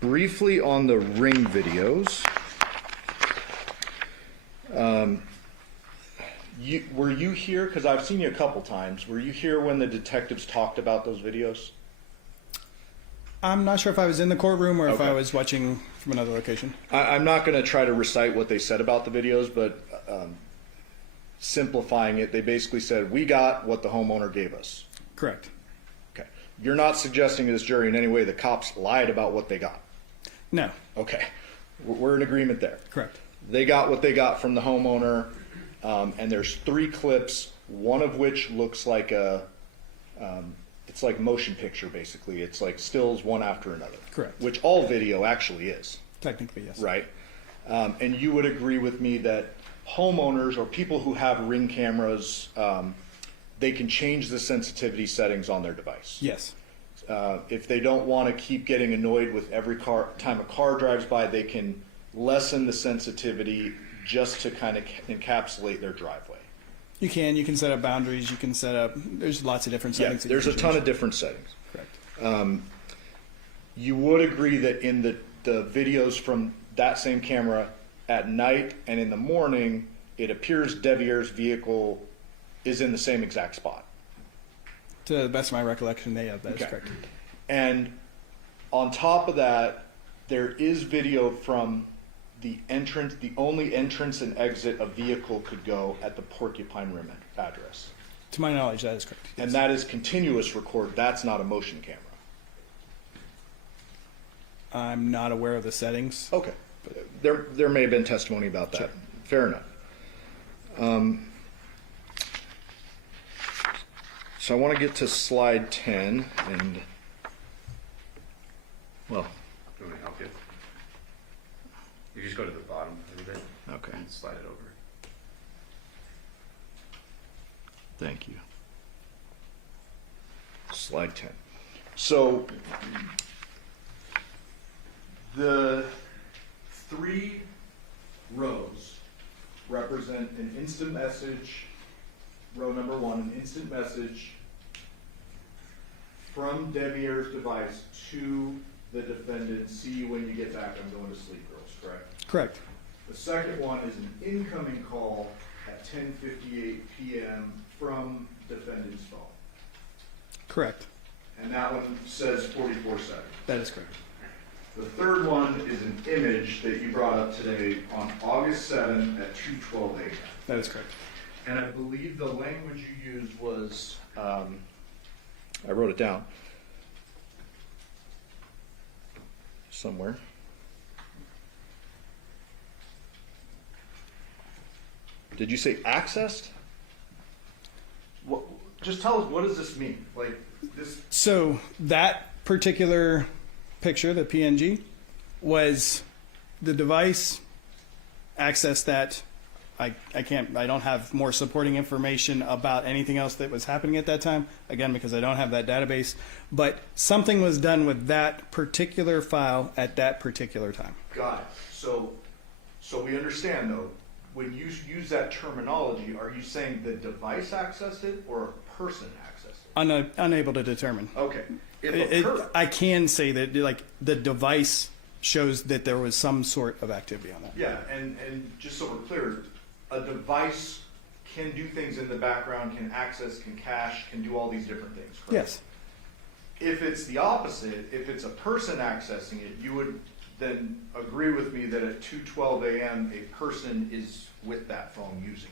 Briefly on the Ring videos. Were you here? Because I've seen you a couple times. Were you here when the detectives talked about those videos? I'm not sure if I was in the courtroom or if Okay. I was watching from another location. I'm not going to try to recite what they said about the videos, but simplifying it, they basically said, we got what the homeowner gave us. Correct. Okay. You're not suggesting to this jury in any way the cops lied about what they got. No, Okay. We're in agreement there. correct. They got what they got from the homeowner, and there's 3 clips, one of which looks like it's like motion picture basically. It's like stills one after another. Correct. Which all video actually is, Technically, yes. right? And you would agree with me that homeowners or people who have Ring cameras, they can change the sensitivity settings on their device. Yes. If they don't want to keep getting annoyed with every time a car drives by, they can lessen the sensitivity just to kind of encapsulate their driveway. You can set up boundaries. You can set up. There's lots of different Yeah, settings. there's a ton of different settings. Correct. You would agree that in the videos from that same camera at night and in the morning, it appears Devier's vehicle is in the same exact spot. To the best of my recollection, that is Okay. correct. And on top of that, there is video from the entrance, the only entrance and exit a vehicle could go at the Porcupine Rim address. To my knowledge, that is correct. Yes. And that is continuous record. That's not a motion camera. I'm not aware of the settings. Okay. There may have been testimony about that. Sure. Fair enough. So I want to get to slide 10 and, well, Do you want me to help you? You just go to the bottom a little bit okay. and slide it over. Thank you. Slide 10. So the 3 rows represent an instant message, row number 1, an instant message from Devier's device to the defendant, see you when you get back, I'm going to sleep, girls, correct? Correct. The second one is an incoming call at 10:58 p.m. from defendant's phone. Correct. And that one says 44 seconds. That is correct. The third one is an image that you brought up today on August 7th at 2:12 a.m. That is correct. And I believe the language you used was, I wrote it down somewhere. Did you say accessed? What, just tell us, what does this mean? Like this? So that particular picture, the PNG, was the device accessed that. I don't have more supporting information about anything else that was happening at that time, again, because I don't have that database, but something was done with that particular file at that particular time. Got it. So we understand though, when you use that terminology, are you saying the device accessed it or a person accessed it? Unable to determine. Okay. If I can say that like the device shows that there was some sort of activity on that. yeah, and just so we're clear, a device can do things in the background, can access, can cache, can do all these different things, correct? Yes. If it's the opposite, if it's a person accessing it, you would then agree with me that at 2:12 a.m. a person is with that phone using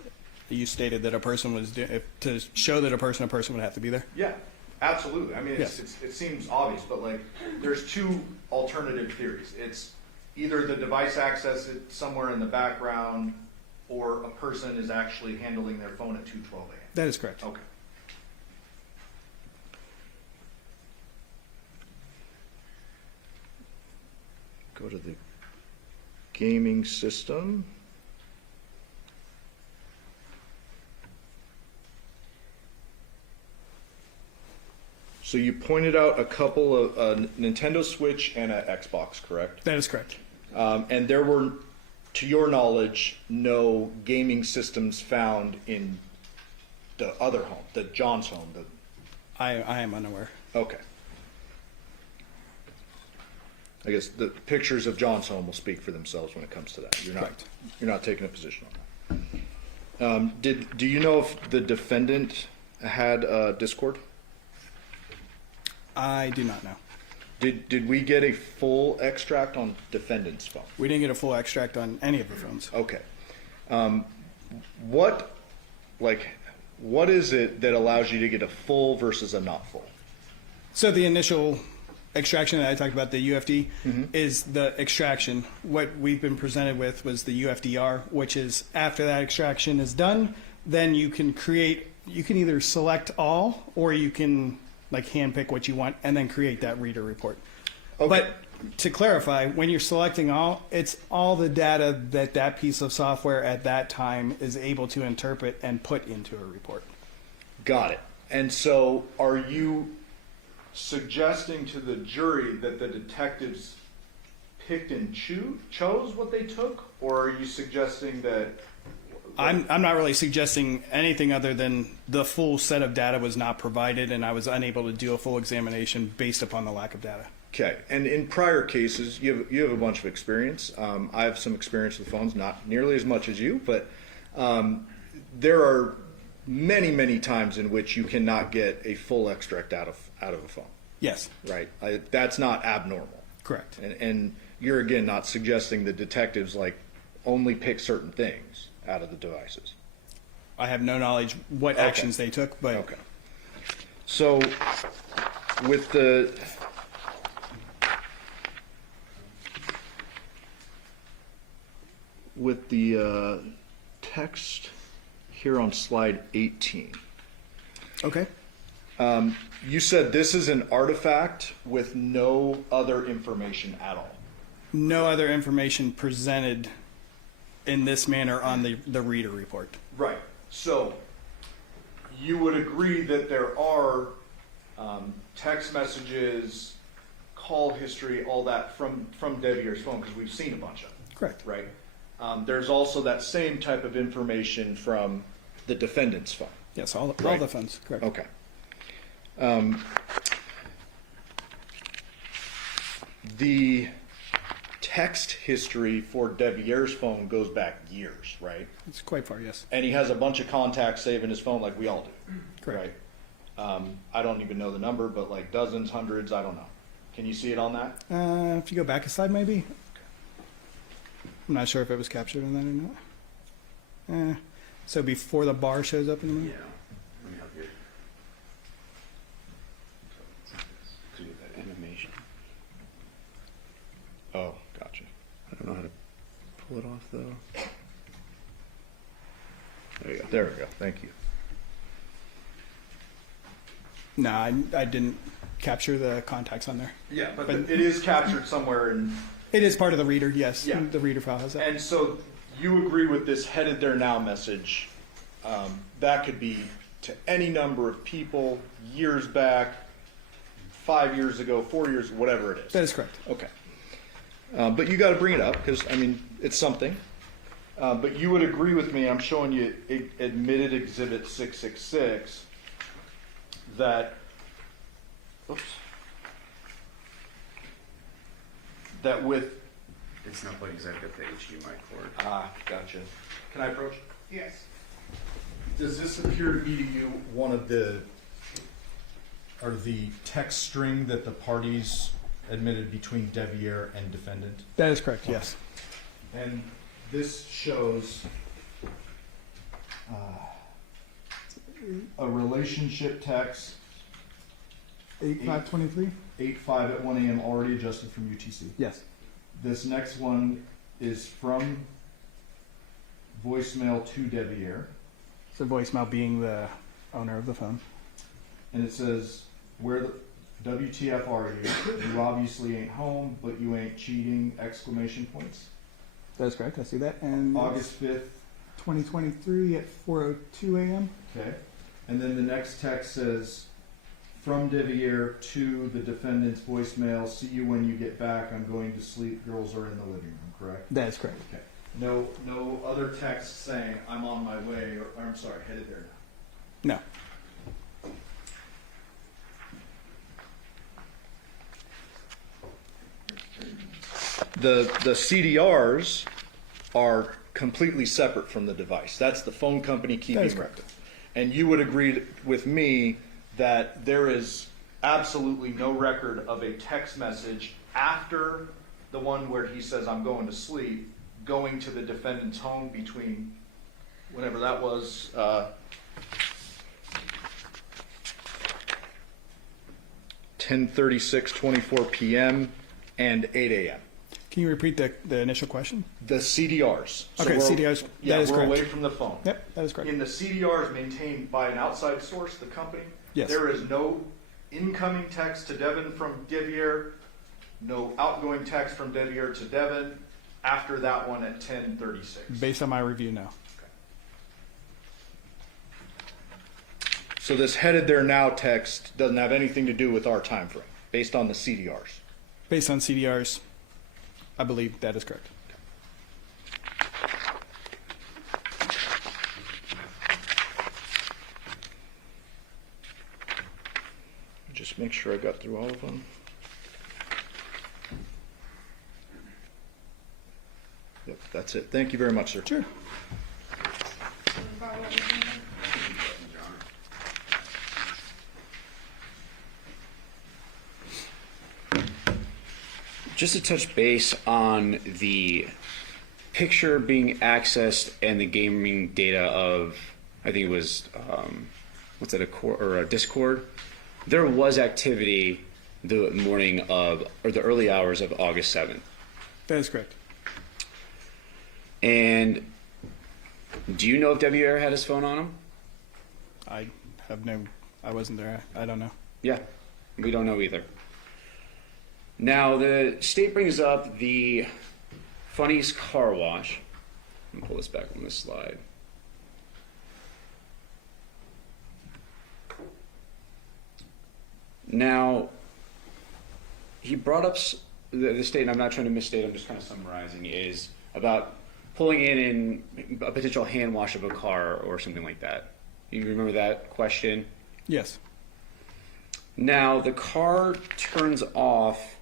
it. You stated that a person was to show that a person would have to be there. Yeah, absolutely. I mean, Yes. it seems obvious, but like, there's two alternative theories. It's either the device access it somewhere in the background, or a person is actually handling their phone at 2:12 a.m. That is correct. Okay. Go to the gaming system. So you pointed out a couple of a Nintendo Switch and an Xbox, correct? That is correct. And there were, to your knowledge, no gaming systems found in the other home, the John's home. I am unaware. Okay. I guess the pictures of John's home will speak for themselves when it comes to that. Correct. You're not taking a position on that. Do you know if the defendant had Discord? I do not know. Did we get a full extract on defendant's phone? We didn't get a full extract on any of the phones. Okay. What is it that allows you to get a full versus a not full? So the initial extraction that I talked about, the UFD, is the extraction. What we've been presented with was the UFDR, which is after that extraction is done, then you can either select all or you can like handpick what you want and then create that reader report. Okay. But to clarify, when you're selecting all, it's all the data that piece of software at that time is able to interpret and put into a report. Got it. And so are you suggesting to the jury that the detectives picked and chose what they took, or are you suggesting that I'm not really suggesting anything other than the full set of data was not provided and I was unable to do a full examination based upon the lack of data. Okay, and in prior cases, you have a bunch of experience. I have some experience with phones, not nearly as much as you, but there are many times in which you cannot get a full extract out of a phone. Yes. Right, that's not abnormal. Correct. And you're again not suggesting the detectives like only pick certain things out of the devices. I have no knowledge what actions they took, but Okay. So with the text here on slide 18, okay. you said this is an artifact with no other information at all. No other information presented in this manner on the reader report. Right. So you would agree that there are text messages, call history, all that from Devier's phone, because we've seen a bunch of them. Correct. Right. There's also that same type of information from the defendant's phone. Yes, all Right. the phones. Correct. Okay. The text history for Devier's phone goes back years, right? It's quite far, yes. And he has a bunch of contacts saved in his phone like we all do, Correct. right? I don't even know the number, but like dozens, hundreds, I don't know. Can you see it on that? If you go back a slide, maybe. I'm not sure if it was captured on that or not. So before the bar shows up in the movie? Yeah. Let me help you. Do that animation. Oh, gotcha. I don't know how to pull it off though. There you go. There we go. Thank you. No, I didn't capture the contacts on there. Yeah, but But- it is captured somewhere in. It is part of the reader, yes. Yeah. The reader file has that. And so you agree with this headed there now message. That could be to any number of people years back, 5 years ago, 4 years, whatever it is. That is correct. Okay. But you got to bring it up because, I mean, it's something. But you would agree with me, I'm showing you admitted exhibit 666, that, oops, that with, It's not quite exactly the HDMI cord. gotcha. Can I approach? Yes. Does this appear to be to you one of the, or the text string that the parties admitted between Devier and defendant? That is correct, yes. And this shows a relationship text, 8523? 8-5 at 1 a.m. already adjusted from UTC. Yes. This next one is from voicemail to Devier, So voicemail being the owner of the phone. and it says, "Where the WTF are you? You obviously ain't home, but you ain't cheating!" Exclamation points. That is correct, I see that. And August 5th. 2023 at 4:02 a.m. Okay. And then the next text says, "From Devier to the defendant's voicemail, see you when you get back. I'm going to sleep. Girls are in the living room," correct? That is correct. Okay. No other text saying, "I'm on my way," or I'm sorry, headed there now. No. The CDRs are completely separate from the device. That's the phone company keeping That is record. correct. And you would agree with me that there is absolutely no record of a text message after the one where he says, "I'm going to sleep," going to the defendant's home between whenever that was, 10:36:24 p.m. and 8 a.m. Can you repeat the initial question? The CDRs. Okay, we're- CDRs, Yeah, that is we're correct. away from the phone. Yep, that is correct. In the CDRs maintained by an outside source, the company, Yes. there is no incoming text to Devyn from Devier, no outgoing text from Devier to Devyn after that one at 10:36. Based on my review, no. So this headed there now text doesn't have anything to do with our time frame, based on the CDRs. Based on CDRs, I believe that is correct. Just make sure I got through all of them. Yep, that's it. Thank you very much, sir. Sure. Follow up with me? Just to touch base on the picture being accessed and the gaming data of, I think it was, what's that, a core or a Discord? There was activity the morning of, or the early hours of August 7th. That is correct. And do you know if Devier had his phone on him? I have no, I wasn't there. I don't know. Yeah, we don't know either. Now, the state brings up the Funny's car wash. Let me pull this back on this slide. Now, he brought up the state, and I'm not trying to misstate, I'm just kind of summarizing, is about pulling in a potential hand wash of a car or something like that. You remember that question? Yes. Now, the car turns off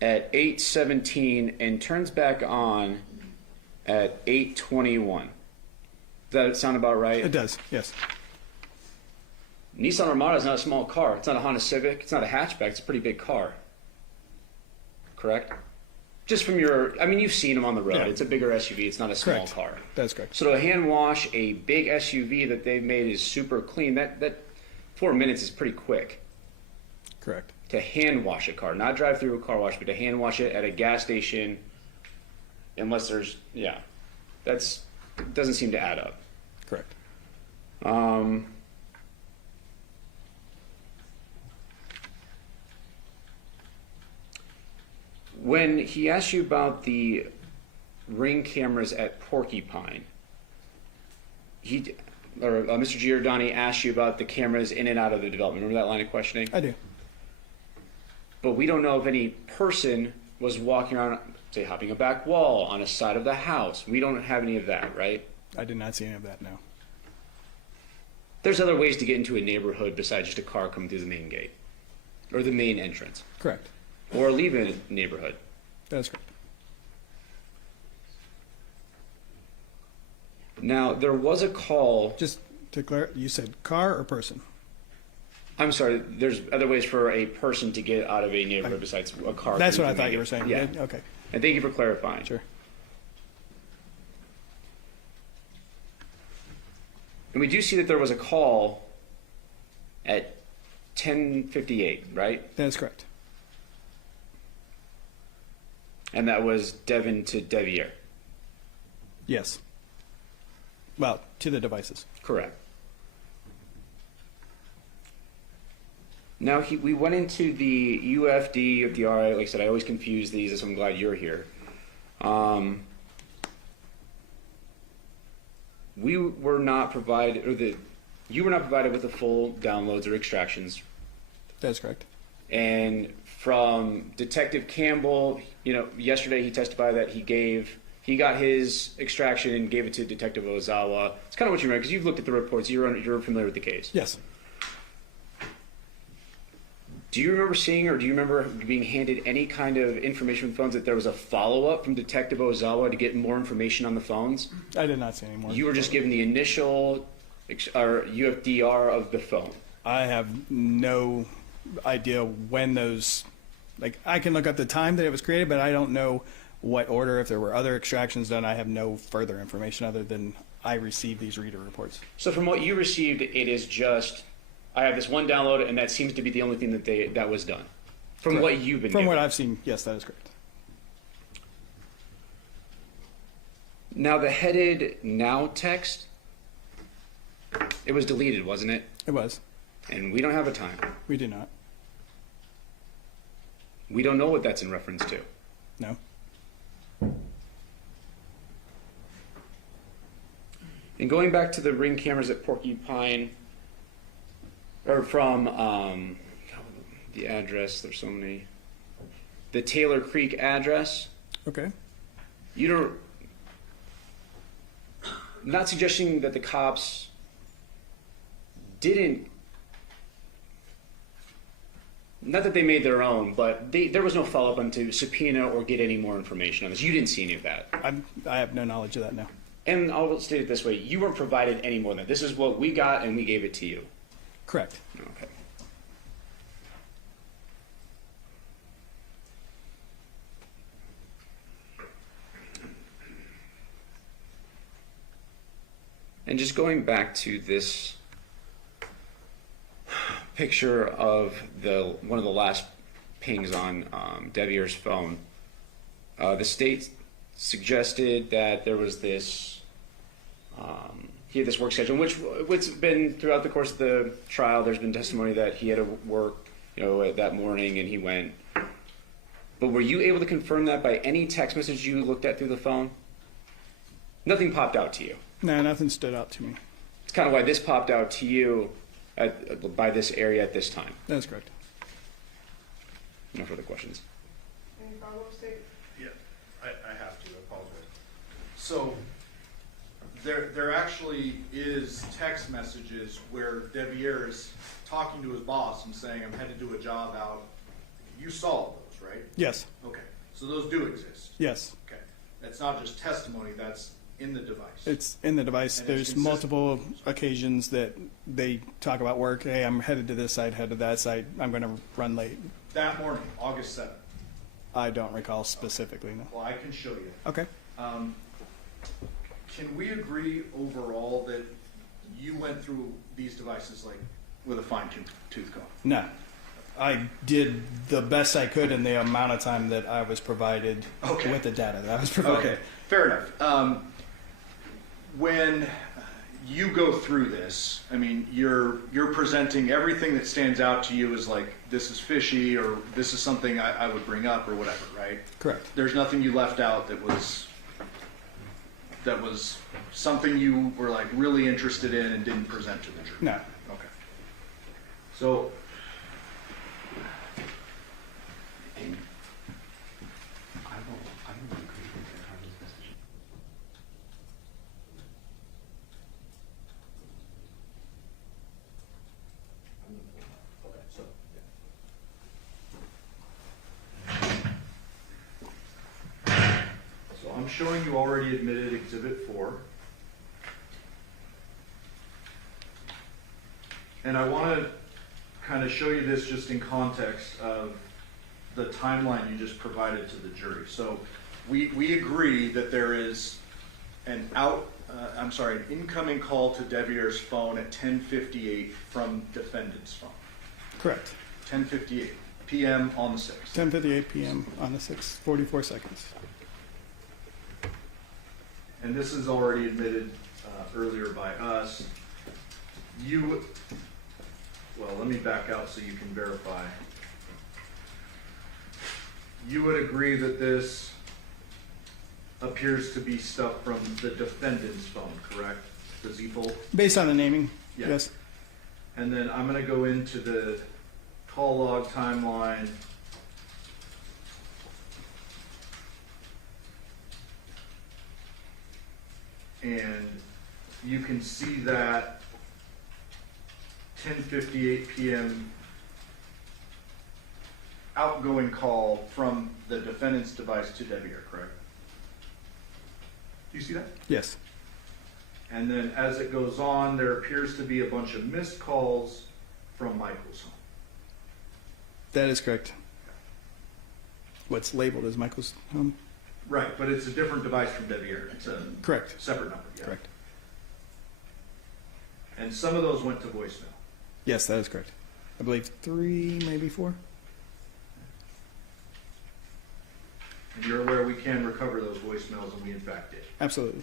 at 8:17 and turns back on at 8:21. Does that sound about right? It does, yes. Nissan Armada is not a small car. It's not a Honda Civic. It's not a hatchback. It's a pretty big car. Correct? Just from your, I mean, you've seen them on the road. Yeah. It's a bigger SUV. It's not a small Correct. car. That's correct. So to hand wash a big SUV that they've made is super clean, that 4 minutes is pretty quick. Correct. To hand wash a car, not drive through a car wash, but to hand wash it at a gas station, unless there's, yeah, doesn't seem to add up. Correct. When he asked you about the Ring cameras at Porcupine, Mr. Giordani asked you about the cameras in and out of the development. Remember that line of questioning? I do. But we don't know if any person was walking around, say, hopping a back wall on a side of the house. We don't have any of that, right? I did not see any of that, no. There's other ways to get into a neighborhood besides just a car coming through the main gate or the main entrance Correct. or leave a neighborhood. That is correct. Now, there was a call. Just to clarify, you said car or person? I'm sorry, there's other ways for a person to get out of a neighborhood besides a car. That's coming what I through the thought main you were gate. saying. Yeah. Okay. And thank you for clarifying. Sure. And we do see that there was a call at 10:58, right? That is correct. And that was Devyn to Devier. Yes. Well, to the devices. Correct. Now, we went into the UFD of the RI. Like I said, I always confuse these, so I'm glad you're here. We were not provided, you were not provided with the full downloads or extractions. That is correct. And from Detective Campbell, yesterday he testified that he got his extraction and gave it to Detective Ozawa. It's kind of what you remember, because you've looked at the reports, you're familiar with the case. Yes. Do you remember seeing, or do you remember being handed any kind of information from phones that there was a follow-up from Detective Ozawa to get more information on the phones? I did not see any more. You were just given the initial UFDR of the phone. I have no idea when those, I can look up the time that it was created, but I don't know what order, if there were other extractions done. I have no further information other than I received these reader reports. So from what you received, it is just, I have this one download, and that seems to be the only thing that was done. From Correct. what you've been From given. what I've seen, yes, that is correct. Now the headed now text, it was deleted, wasn't it? It was. And we don't have a time. We do not. We don't know what that's in reference to. No. And going back to the Ring cameras at Porcupine, or from the address, there's so many. The Taylor Creek address, Okay. you don't, not suggesting that the cops didn't, not that they made their own, but there was no follow-up on to subpoena or get any more information on this. You didn't see any of that. I have no knowledge of that, no. And I'll state it this way, you weren't provided any more than that. This is what we got and we gave it to you. Correct. Okay. And just going back to this picture of one of the last pings on Devier's phone, the state suggested that there was this, he had this work schedule, which been throughout the course of the trial. There's been testimony that he had to work, that morning, and he went. But were you able to confirm that by any text message you looked at through the phone? Nothing popped out to you. No, nothing stood out to me. It's kind of why this popped out to you by this area at this time. That is correct. No further questions. Any follow-up, State? Yeah, I have to, I apologize. So, There actually is text messages where Devier is talking to his boss and saying, I'm headed to a job out. You saw those, right? Yes. Okay, so those do exist. Yes. Okay, that's not just testimony, that's in the device. It's in the device. And it's There's consistent. multiple occasions that they talk about work. Hey, I'm headed to this site, headed to that site. I'm going to run late. That morning, August 7th. I don't recall specifically, no. Well, I can show you. Okay. Can we agree overall that you went through these devices like with a fine tooth comb? No. I did the best I could in the amount of time that I was provided Okay. with the data that I was provided. Okay, fair enough. When you go through this, I mean, you're presenting everything that stands out to you as like, this is fishy, or this is something I would bring up, or whatever, right? Correct. There's nothing you left out that was something you were like really interested in and didn't present to the jury? No. Okay. So, so I'm showing you already admitted Exhibit 4. And I want to kind of show you this just in context of the timeline you just provided to the jury. So we agree that there is an incoming call to Devier's phone at 10:58 from defendant's phone. Correct. 10:58 p.m. on the 6th. 10:58 p.m. on the 6th, 44 seconds. And this is already admitted earlier by us. Well, let me back out so you can verify. You would agree that this appears to be stuff from the defendant's phone, correct? The Z fold? Based on the naming, Yeah. yes. And then I'm going to go into the call log timeline. And you can see that 10:58 p.m. outgoing call from the defendant's device to Devier, correct? Do you see that? Yes. And then as it goes on, there appears to be a bunch of missed calls from Michael's home. That is correct. What's labeled as Michael's home? Right, but it's a different device from Devier. It's a Correct. separate number, yeah. Correct. And some of those went to voicemail. Yes, that is correct. I believe 3, maybe 4. And you're aware we can recover those voicemails, and we in fact did. Absolutely.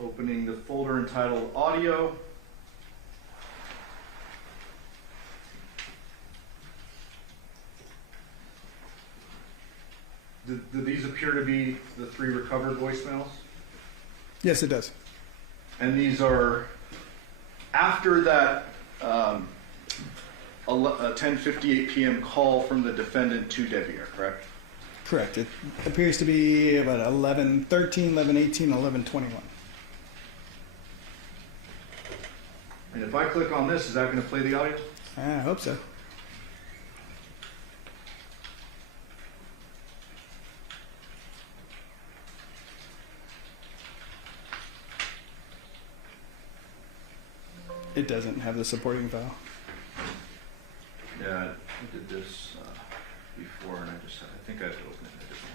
Opening the folder entitled Audio. Do these appear to be the 3 recovered voicemails? Yes, it does. And these are after that 10:58 p.m. call from the defendant to Devier, correct? Correct. It appears to be about 11:13, 11:18, 11:21. And if I click on this, is that going to play the audio? I hope so. It doesn't have the supporting file. Yeah, I did this before, and I think I have to open it in a different way.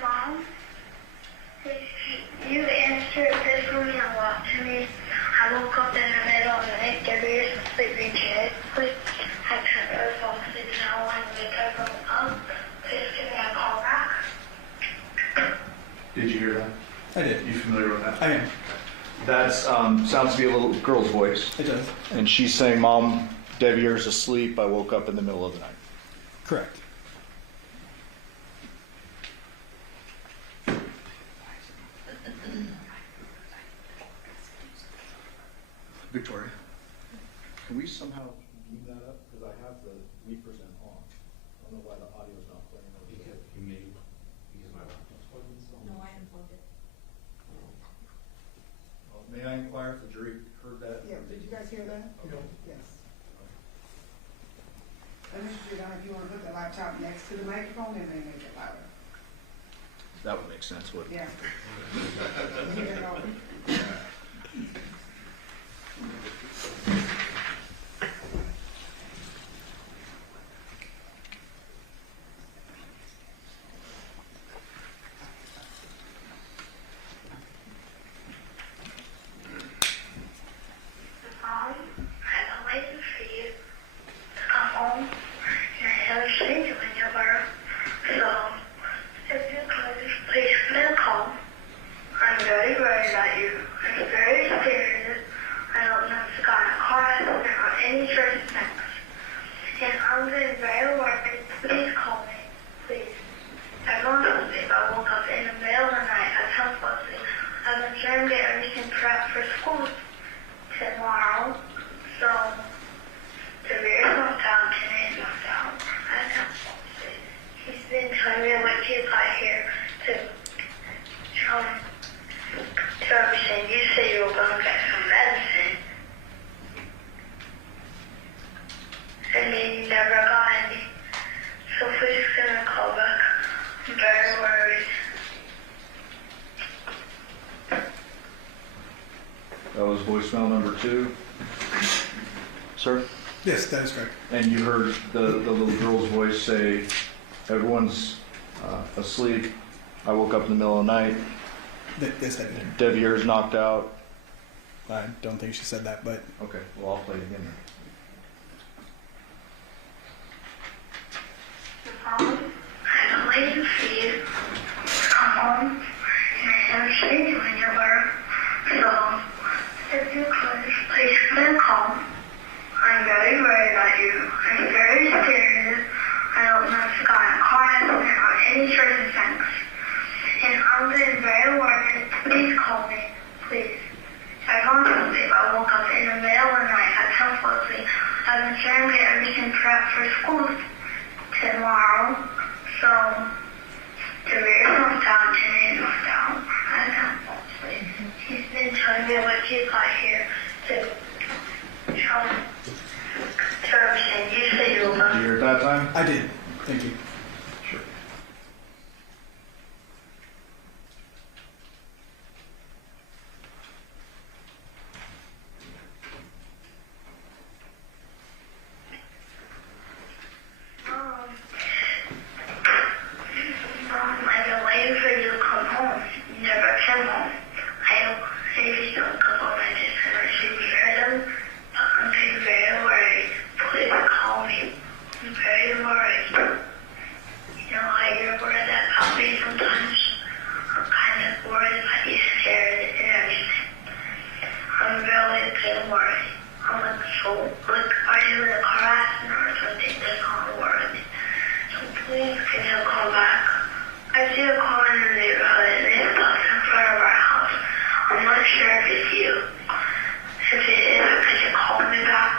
Mom, you answered this one a lot to me. I woke up in the middle of the night, Debbie was sleeping dead. Please, I turned her fall asleep now when we wake up. Please give me a call back. Did you hear that? I did. You familiar with that? I am. That sounds to be a little girl's voice. It does. And she's saying, Mom, Devier's asleep. I woke up in the middle of the night. Correct. Victoria, can we somehow move that up? Because I have the we present on. I don't know why the audio's not playing. No, I unplugged it. May I inquire if the jury heard that? Yeah, did you guys hear that? Okay. Yes. And Mr. Giordano, if you want to put the laptop next to the microphone, it may make it louder. That would make sense, wouldn't it? Yeah. Here you go. Mom, I've been waiting for you to come home, and I haven't seen you in your birth. So, if you could, please give me a call. I'm very worried about you. I'm very serious. I don't know if you got in a car accident or any certain things. And I'm getting very worried. Please call me, please. Everyone's asleep. I woke up in the middle of the night. I can't fall asleep. I've been trying to get everything prepped for school tomorrow. So, the rear's knocked out, today's knocked out. I can't fall asleep. He's been telling me what you got here to everything. You said you were going to get some medicine. And then you never got any. So please give me a call back. I'm very worried. That was voicemail number 2. Sir? Yes, that is correct. And you heard the little girl's voice say, everyone's asleep. I woke up in the middle of the night. Yes, I did. Devier's knocked out. I don't think she said that, but Okay, well, I'll play it again. Mom, I've been waiting for you to come home, and I haven't seen you in your birth. So, if you could, please give me a call. I'm very worried about you. I'm very serious. I don't know if you got in a car accident or any certain things. And I'm getting very worried. Please call me, please. I can't fall asleep. I woke up in the middle of the night. I can't fall asleep. I've been trying to get everything prepped for school tomorrow. So, the rear's knocked out, today's knocked out. I can't fall asleep. He's been telling me what you got here to everything. You said you were Did you hear it that time? I did. Thank you. Sure. I've been waiting for you to come home. You never came home. I don't think you don't come home. I just never see you hear them. But I'm getting very worried. Please call me. I'm very worried. You know how you're worried about me sometimes? I'm kind of worried about you scared and everything. I'm really getting worried. I'm like, so, like, are you in a car accident or something? That's not worried. So please can you call back? I see a car in the neighborhood and it's stopped in front of our house. I'm not sure if it's you. If it is, could you call me back?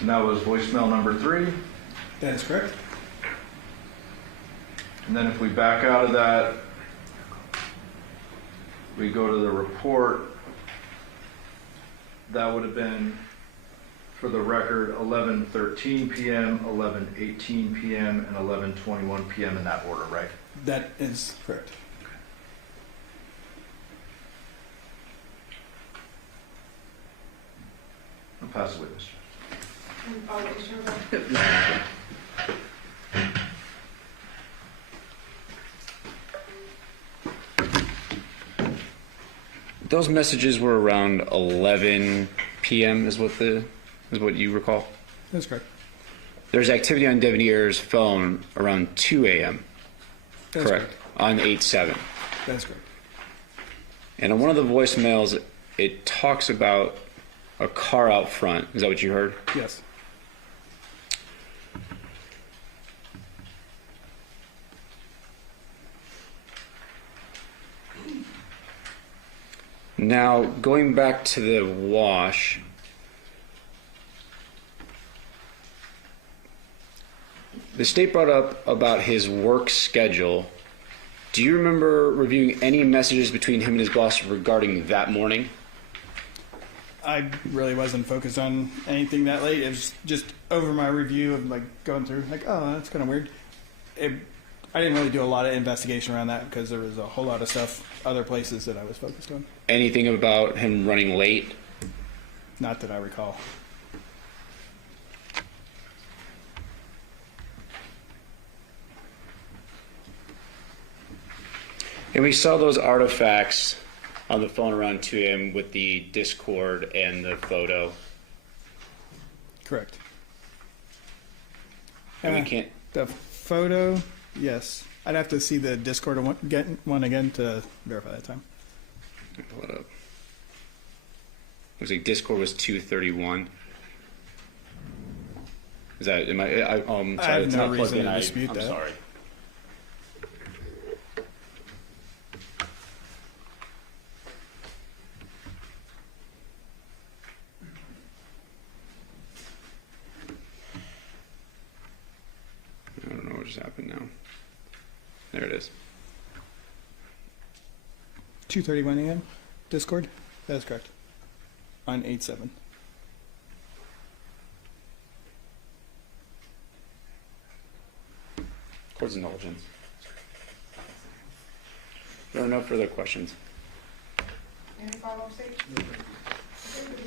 And that was voicemail number 3. That is correct. And then if we back out of that, we go to the report. That would have been, for the record, 11:13 p.m., 11:18 p.m., and 11:21 p.m. in that order, right? That is correct. I'll pass the witness. Oh, is your vote? Those messages were around 11 p.m. is what you recall. That's correct. there's activity on Devyn's phone around 2 a.m. That's Correct. On 8/7. That's correct. And on one of the voicemails, it talks about a car out front. Is that what you heard? Yes. Now, going back to the wash, the state brought up about his work schedule. Do you remember reviewing any messages between him and his boss regarding that morning? I really wasn't focused on anything that late. It was just over my review of like going through, like, oh, that's kind of weird. I didn't really do a lot of investigation around that because there was a whole lot of stuff, other places that I was focused on. Anything about him running late? Not that I recall. And we saw those artifacts on the phone around 2 a.m. with the Discord and the photo. Correct. And we can't. The photo, yes. I'd have to see the Discord one again to verify that time. Pull it up. Looks like Discord was 2:31. Is that? Am I? Sorry, I have it's no not plugged reason in. to dispute I'm that. sorry. I don't know what just happened now. There it is. 2:31 a.m. Discord. That is correct. On 8/7. Court's indulgence. There are no further questions. Any follow-up statements? Okay,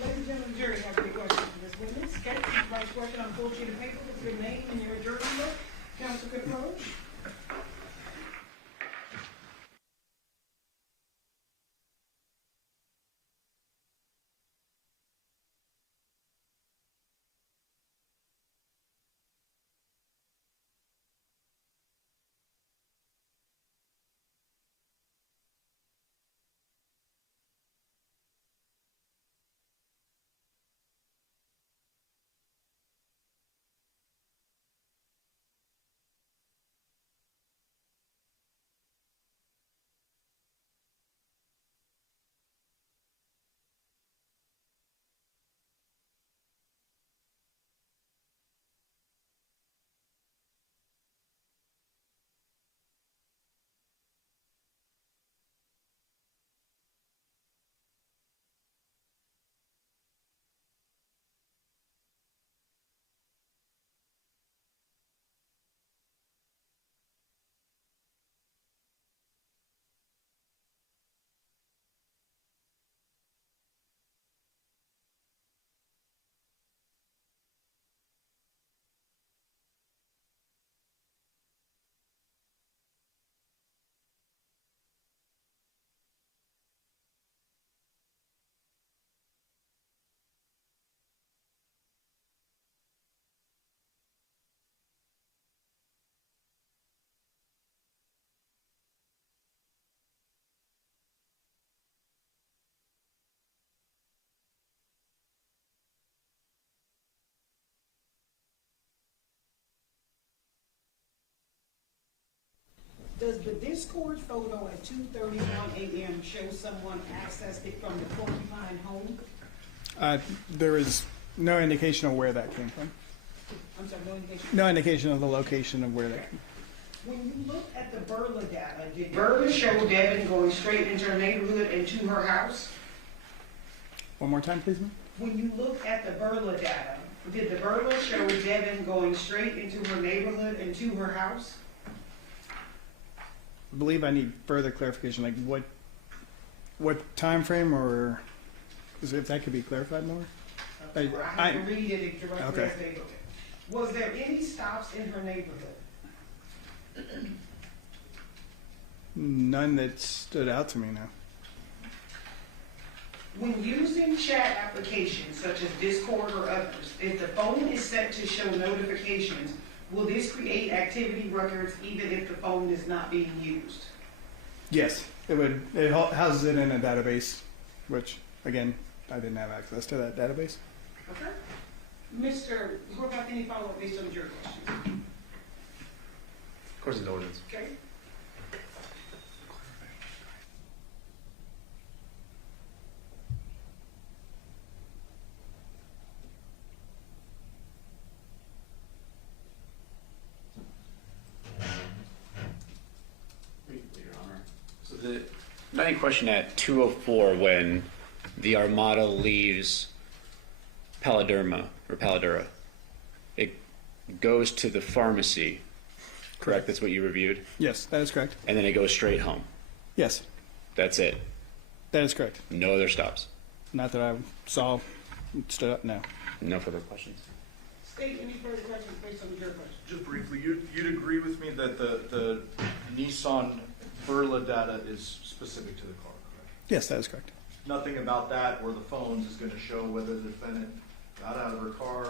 ladies and gentlemen, jury have any questions for this witness? Okay, vice question on full sheet of paper with your name and your jury number. Counsel can approach. Does the Discord photo at 2:31 a.m. show someone accessed it from the Porcupine home? There is no indication of where that came from. I'm sorry, no indication. No indication of the location of where that came When you look at the Burla data, did Burla show Devyn going straight into her neighborhood and to her house? One more time, please, ma'am. When you look at the Burla data, did the Burla show Devyn going straight into her neighborhood and to her house? I believe I need further clarification, like what time frame, or if that could be clarified more. I have to read it directly Okay. as they. Was there any stops in her neighborhood? None that stood out to me now. When using chat applications such as Discord or others, if the phone is set to show notifications, will this create activity records even if the phone is not being used? Yes, it would. It houses it in a database, which again, I didn't have access to that database. Okay. Mr. Horvath, any follow-up based on your question? Of course, it's ordinance. Okay. Your Honor. So the main question at 2:04 when the Armada leaves Paladura, it goes to the pharmacy, correct? That's what you reviewed? Yes, that is correct. And then it goes straight home. Yes, That's it. that is correct. No other stops. Not that I saw. Stood up. No. No further questions. State any further questions based on your question? Just briefly, you'd agree with me that the Nissan Burla data is specific to the car, correct? Yes, that is correct. Nothing about that or the phones is gonna show whether the defendant got out of her car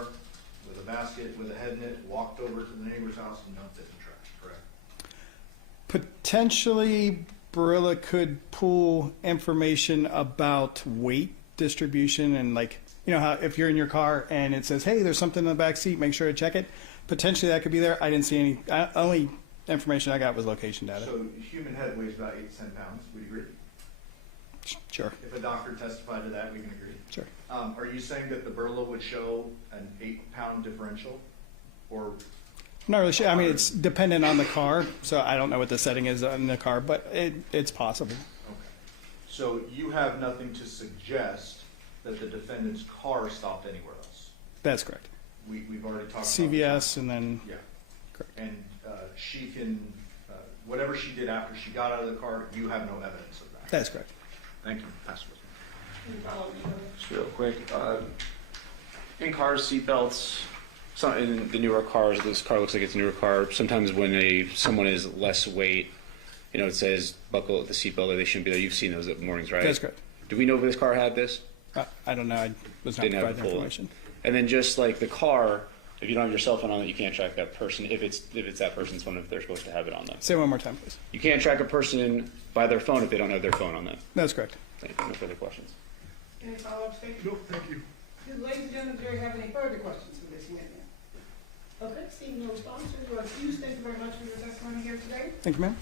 with a basket, with a head in it, walked over to the neighbor's house and dumped it in the trash, correct? Potentially, Barilla could pull information about weight distribution and like, you know how if you're in your car and it says, hey, there's something in the back seat, make sure to check it. Potentially that could be there. I didn't see any, only information I got was location data. So human head weighs about 8 to 10 pounds, we agree? Sure, If a doctor testified to that, we can agree. sure. Are you saying that the Burla would show an 8-pound differential? Or, I'm not really sure. I mean, it's dependent on the car, so I don't know what the setting is on the car, but it's possible. okay. So you have nothing to suggest that the defendant's car stopped anywhere else? That's correct. We've already talked about CVS and then, Yeah. Correct. And she can, whatever she did after she got out of the car, you have no evidence of that? that's correct. Thank you. Pass it. Any follow-up, Mr. Horvath? Just real quick, in cars, seatbelts, some in the newer cars, this car looks like it's a newer car. Sometimes when someone is less weight, you know, it says buckle the seatbelt or they shouldn't be there. You've seen those at mornings, right? That's correct. Do we know if this car had this? I don't know. I was not Didn't have provided the full- information. And then just like the car, if you don't have your cell phone on it, you can't track that person if it's that person's phone if they're supposed to have it on them. Say one more time, please. You can't track a person by their phone if they don't have their phone on them. That's correct. Thank you. No further questions. Any follow-up, State? No, thank you. Do the ladies and gentlemen do you have any further questions for this witness? Okay, seeing no response, we will excuse. Thank you very much for your testimony here today. Thank you, ma'am.